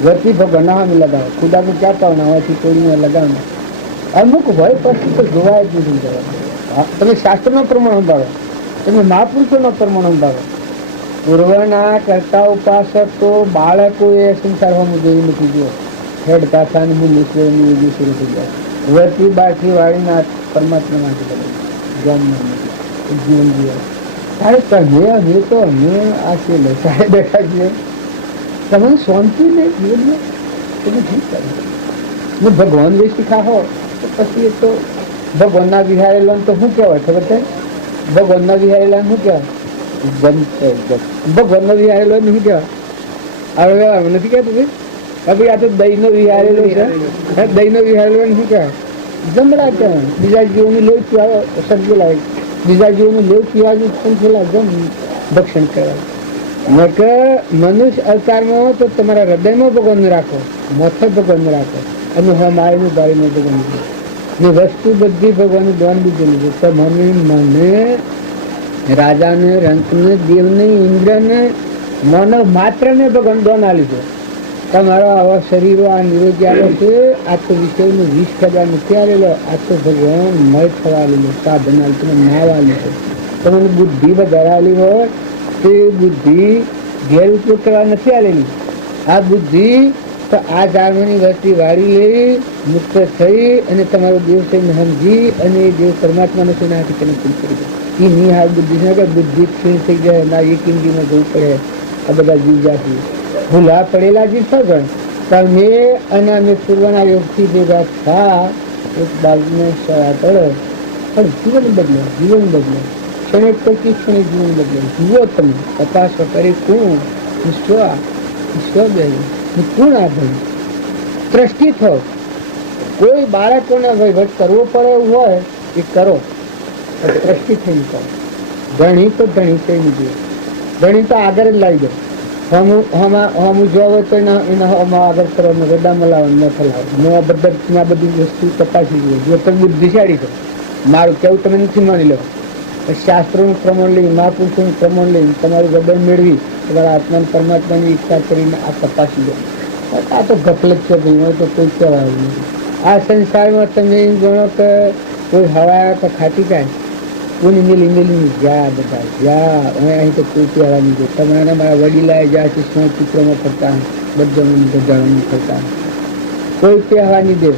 ઘરથી ભગવાનના હામે લગાવો ખુદાને ક્યાં પાવના હોવાથી છોડીને લગાવના અમુક હોય પછી તો જોવાય જ નથી જવા તમે શાસ્ત્રનો પ્રમાણ સંભાળો તમે મહાપુરુષોનો પ્રમાણ સંભાળો પૂર્વના કરતા ઉપાસકો બાળકોએ સંસારમાં જોયું નથી જો હેડ કાથાને મુનિશ્વરની વિધિ શરૂ થઈ જાય વર્તી બારથી વાળીને પરમાત્મા માટે જીવન જીવે અરે તમે અમે તો અમે આ છે લસાએ બેઠા છીએ તમને શાંતિ નહીં જીવનમાં તમે શું કરો ભગવાન વેચી ખાહો તો પછી એ તો ભગવાનના વિહારેલો તો શું કહેવાય ખબર છે ભગવાનના વિહારેલા શું કહેવાય ભગવાનનો વિહારેલો શું કહેવાય હવે નથી કહેતું ભાઈ આ તો દહીંનો વિહારેલો છે દહીંનો વિહારેલો શું કહેવાય જમડા કહેવાય બીજા જીવોનું લેવ પીવા સબ્જી લાવે બીજા જીવોનું લેવ પીવાનું પણ પેલા જમ ભક્ષણ કહેવાય કે મનુષ્ય અવતારમાં તો તમારા હૃદયમાં ભગવાન રાખો મોથે ભગવાન રાખો અને હા મારીનું બારીનું ભગવાન ને વસ્તુ બધી ભગવાનનું દાન દીધેલું છે તો મને રાજાને રંકને દેવને ઇન્દ્રને માનવ માત્રને ભગવાન દાન આપ્યું છે તમારો આવા શરીરો આ નિરોગી આવે છે આ તો વિષયનું 20,000 નથી આવેલો આ તો ભગવાન મય થવા આવેલું સાધન તમે નાવ આવેલું છે તમને બુદ્ધિ વધારે આવેલી હોય તે બુદ્ધિ ઘેર ઉપયોગ કરવા નથી આવેલી આ બુદ્ધિ તો આ જાણવાની વસ્તી વાળી લઈ મુક્ત થઈ અને તમારો દેવ થઈને સમજી અને એ દેવ પરમાત્માનો થઈને આથી કનેક્શન કરી દે એ ની હાલ બુદ્ધિ છે બુદ્ધિ ક્ષીણ થઈ જાય ના એક ઇન્દ્રિયમાં જવું પડે આ બધા જીવ જાતી ભૂલા પડેલા જીવ સગણ તમે અને અમે પૂર્વના યોગથી ભેગા થા એક બાજુને તળે પણ જીવન બદલે ક્ષણે પછી ક્ષણે જીવન બદલે જુઓ તમે તપાસ કરી કોણ વિશ્વ બે કોણ આ ભાઈ દ્રષ્ટિ થો કોઈ બાળકોને વહીવટ કરવો પડે એવું હોય એ કરો દ્રષ્ટિ થઈને કરો ધણી તો ધણી થઈને જોઈએ ધણી તો આગળ જ લાવી દો હમ જોવે તો એના આગળ કરવાનું રડામાં લાવવાનું ન ફલાવો બધા બધી વસ્તુ તપાસી જોઈએ જો તમે બુદ્ધિશાળી છો મારું કેવું તમે નથી માની લો શાસ્ત્રોનું પ્રમાણ લઈ મહાપુરુષોનું પ્રમાણ લઈ તમારું હૃદય મેળવી તમારા આત્મા પરમાત્માની ઈચ્છા કરીને આ તપાસી લો આ તો ગફલત છે ભાઈ તો કોઈ કહેવાય નથી આ સંસારમાં તમે એમ ગણો કે કોઈ હવા તો ખાતી કાંઈ કોની મેલી જા બધા જા અહીં તો કોઈ કહેવા નહીં જાય તમારા મારા વડીલાએ જ્યાં છે શું ચિત્રમાં ફરતા બધાનું ગજાણું ફરતા કોઈ કહેવા નહીં દે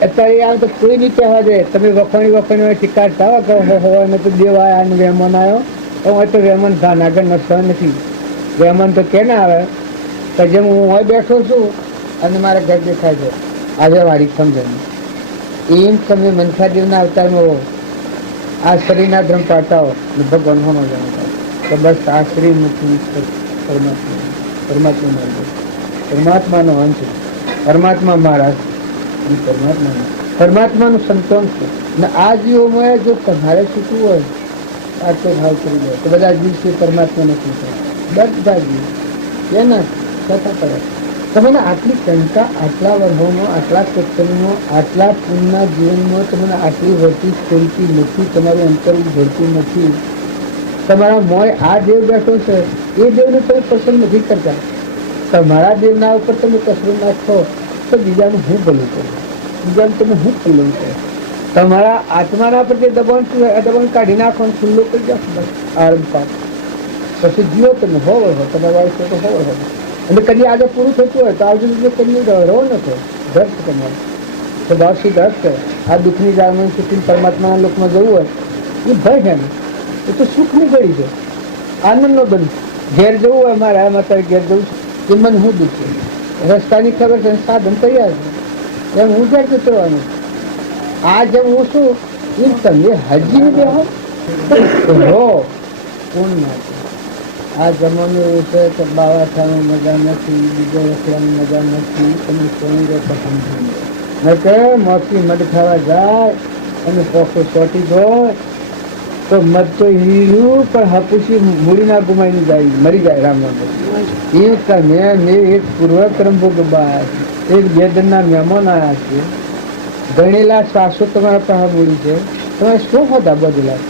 અત્યારે આમ તો કોઈ નહીં કહેવા દે તમે વખોણી ઠીકાર થાવ કરો હોય તો દેવા આવ્યા વહેમાન આવ્યો હવે તો વહેમાન ભાન આગળ નસવા નથી વહેમાન તો કેના આવે કે જેમ હું હોય બેઠો છું અને મારા ઘર દેખાય છે આજે વાળી સમજણ એમ તમે મનખાદેવના અવતારમાં હો આ શરીરના ધર્મ પાડતા હો ને ભગવાન હોમાં જાણતા તો બસ આ શરીર મુક્તિ પરમાત્માનો અંત પરમાત્મા મહારાજ પરમાત્માનું સંતોન છે ને આ જીવોમાં જો તમારે શીખવું હોય આટલો ભાવ કરી જાય તો બધા જીવ છે પરમાત્માને શીખે બધા જીવ એના છતાં પડે તમને આટલી શંકા આટલા વર્ષોમાં આટલા સત્સંગમાં આટલા પૂર્ણના જીવનમાં તમને આટલી વર્તી ખોલતી નથી તમારું અંતર ભરતું નથી તમારા મોય આ દેવ બેઠો છે એ દેવને તમે પસંદ નથી કરતા તમારા દેવના ઉપર તમે કસરો નાખો તો બીજાનું હું ભલું કરું બીજાનું તમે હું ખુલ્લું કરો તમારા આત્માના પર જે દબાણ કાઢી નાખો ખુલ્લું કરી જાઓ બસ આરંભ પાક પછી જીવો તમે હોવ હો તમારા વાળો તો હોવ હો અને કદી આજે પૂરું થતું હોય તો આજુ બીજું કદી રહો ન થયો ઘર છે તમારે સ્વભાવ સિદ્ધ અર્થ છે. આ દુઃખની જાળમાં છૂટીને પરમાત્માના લોકમાં જવું હોય એ ભય છે ને, એ તો સુખની ઘડી છે, આનંદનો બન. ઘેર જવું હોય મારે અત્યારે ઘેર જવું છે, એ મને હું દુઃખ છે, રસ્તાની ખબર છે, સાધન તૈયાર છે, એમ હું ઘેર જતો રહેવાનું. આ જેમ હું છું એમ તમે હજી ને બેહો કોણ ના છે. આ જમાનો એવું છે કે બાવા થવાનું મજા નથી, બીજો રખવાની મજા નથી, તમે સોની રે પસંદ ન કે મોતી મધ ખાવા જાય અને પોખો ચોટી ગયો તો મધ તો હીરું પણ હપુસી મૂડી ના ગુમાઈને જાય, મરી જાય. રામ રામ એ તમે મેં એક પૂર્વક્રમ ભોગવા, એક બે જણના મહેમાન આવ્યા છે, ગણેલા શ્વાસો તમારા પાસે મૂડી છે, તમે શું હોતા બદલા?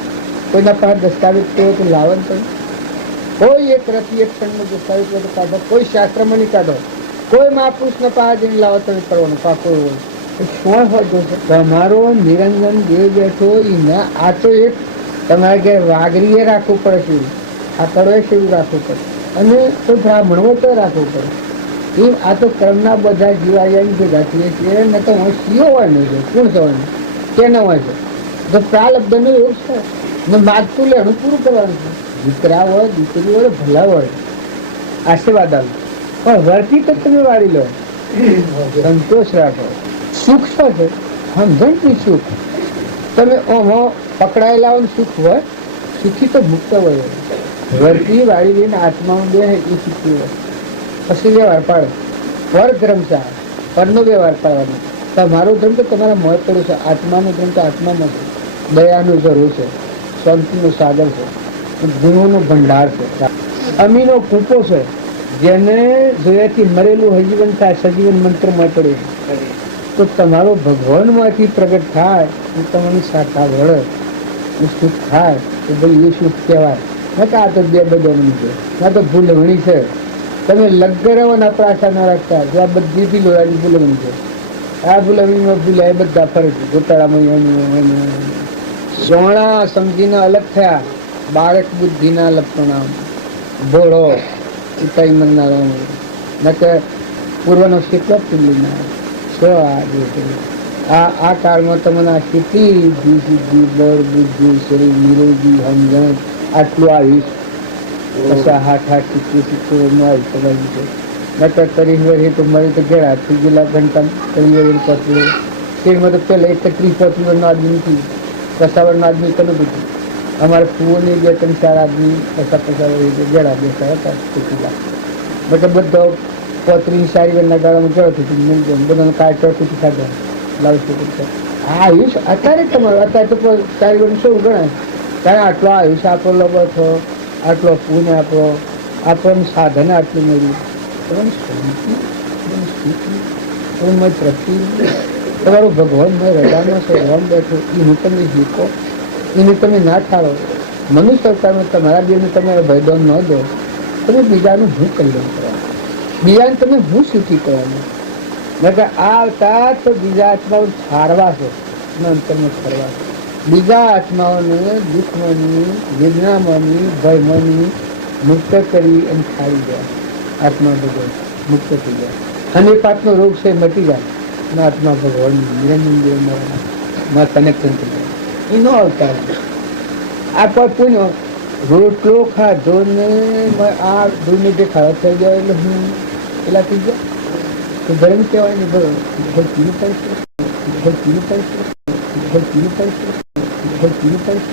કોઈના પાસે દસ્તાવેજ કહ્યો તો લાવો ને તમે. કોઈ એક રતિ એક ક્ષણનો દસ્તાવેજ કાઢો, કોઈ શાસ્ત્રમાં નહીં કાઢો, કોઈ મહાપુરુષને પાસે જઈને લાવો તમે કરવાનો પાકો હોય. શું હોતો છે તમારો નિરંજન દેવ બેઠો એને? આ તો એક તમારે ઘેર વાઘરીએ રાખવું પડે છે, આ કડવે છે એવું રાખવું પડે, અને કોઈ બ્રાહ્મણો તો રાખવું પડે. એ આ તો ક્રમના બધા જીવાયાની ભેગા થઈએ છીએ ને, તો સિંહો હોય ને છે કોણ થવાનું કેનો હોય છે, તો પ્રાલબ્ધનો એવું છે ને, માગતું લેણું પૂરું કરવાનું છે. દીકરા હોય દીકરી હોય ભલા હોય આશીર્વાદ આવે, પણ વર્તી તો તમે વાળી લો, સંતોષ રાખો. સુખ શું છે? સમજણથી સુખ. તમે ઓહો પકડાયેલા હોય સુખ હોય, સુખી તો મુક્ત હોય. વર્તી વાળી લઈને આત્મામાં બે એ સુખી હોય. પછી વ્યવહાર પાડે, પર ધર્મ છે, પરનો વ્યવહાર પાડવાનો. તમારો ધર્મ તો તમારા મોત પડ્યો છે, આત્માનો ધર્મ તો આત્મામાં છે, દયાનું જરૂર છે, શાંતિનો સાગર છે, ગુણોનો ભંડાર છે, અમીનો કૂપો છે, જેને જોયાથી મરેલું હજીવન થાય, સજીવન મંત્રમાં પડે. તો તમારો ભગવાનમાંથી પ્રગટ થાય, તમારી શાખા વળે, સુખ થાય, તો ભાઈ એ સુખ કહેવાય. આ તો બે બદલની છે, આ તો ભૂલવણી છે. તમે લગરવાના પ્રાસા ના રાખતા, આ બધી ભીલોડાની ભૂલવણી છે. આ ભૂલવણીમાં ભૂલાય બધા ફરે છે, ગોટાળામાં સોણા સમજીને અલગ થયા, બાળક બુદ્ધિના લપણા, ભોળો ઉતાઈ મનના નકે પૂર્વનો કેટલો પિલ્લીના આ કાળમાં તમને કેટલી સિદ્ધિ બળ બુદ્ધિ શરીર નિરોગી સમજણ આટલું આવીશ, પછી હાથ સિત્તેર આવી સવાયું છે. નકર કરી વર્ષે તો મારી તો ઘેરા થઈ ગયેલા ઘંટા કરી પતલું શરીરમાં તો પહેલાં 31-32 આદમી નથી, કસાવરનો આદમી કનું હતું. અમારે ફૂઓની 2-3-4 આદમી ઘેડા બેસા હતા, મતલબ બધો 35 વર્ષના ગાળામાં ગયો હતો, બધાને કાઢી ખાધા લાવશે. આ આયુષ અત્યારે તમારું, અત્યારે તો 4 વર્ષ શું ગણાય? કારણ આટલો આયુષ આપણો લબો થયો, આટલો પુણ્ય આપણને સાધન આટલું મળ્યું, તમારી શાંતિ, તમારી તૃપ્તિ, તમારું ભગવાન રજાનો સ્વભાવ બેઠો એ હું તમને શીખો, એને તમે ના ઠારો. મનુષ્ય અવતારમાં તમારા બેને તમારે ભયદાન ન દો, તમે બીજાનું હું કલ્યાણ કરવાનું, બીજાને તમે હું સુખી કરવાનું. નકર આ અવતાર તો બીજા આત્માઓ છાડવા છે, અંતરમાં છાડવા છે. બીજા આત્માઓને દુઃખમાંની, વેદનામાંની, ભયમાંની મુક્ત કરી અને ખાઈ જાય. આત્મા ભગવાન મુક્ત થઈ જાય, અને પાપનો રોગ છે મટી જાય, અને આત્મા ભગવાન નિરંજન દેવમાં કનેક્શન થઈ જાય. એનો અવતાર આ પર પુણ્ય રોટલો ખાધો ને આ દૂધને જે ખાવા થઈ જાય એટલે હું પેલા થઈ જાય તો ધર્મ કહેવાય ને પીવું પડશે, પીવું પડશે, પીવું પડશે.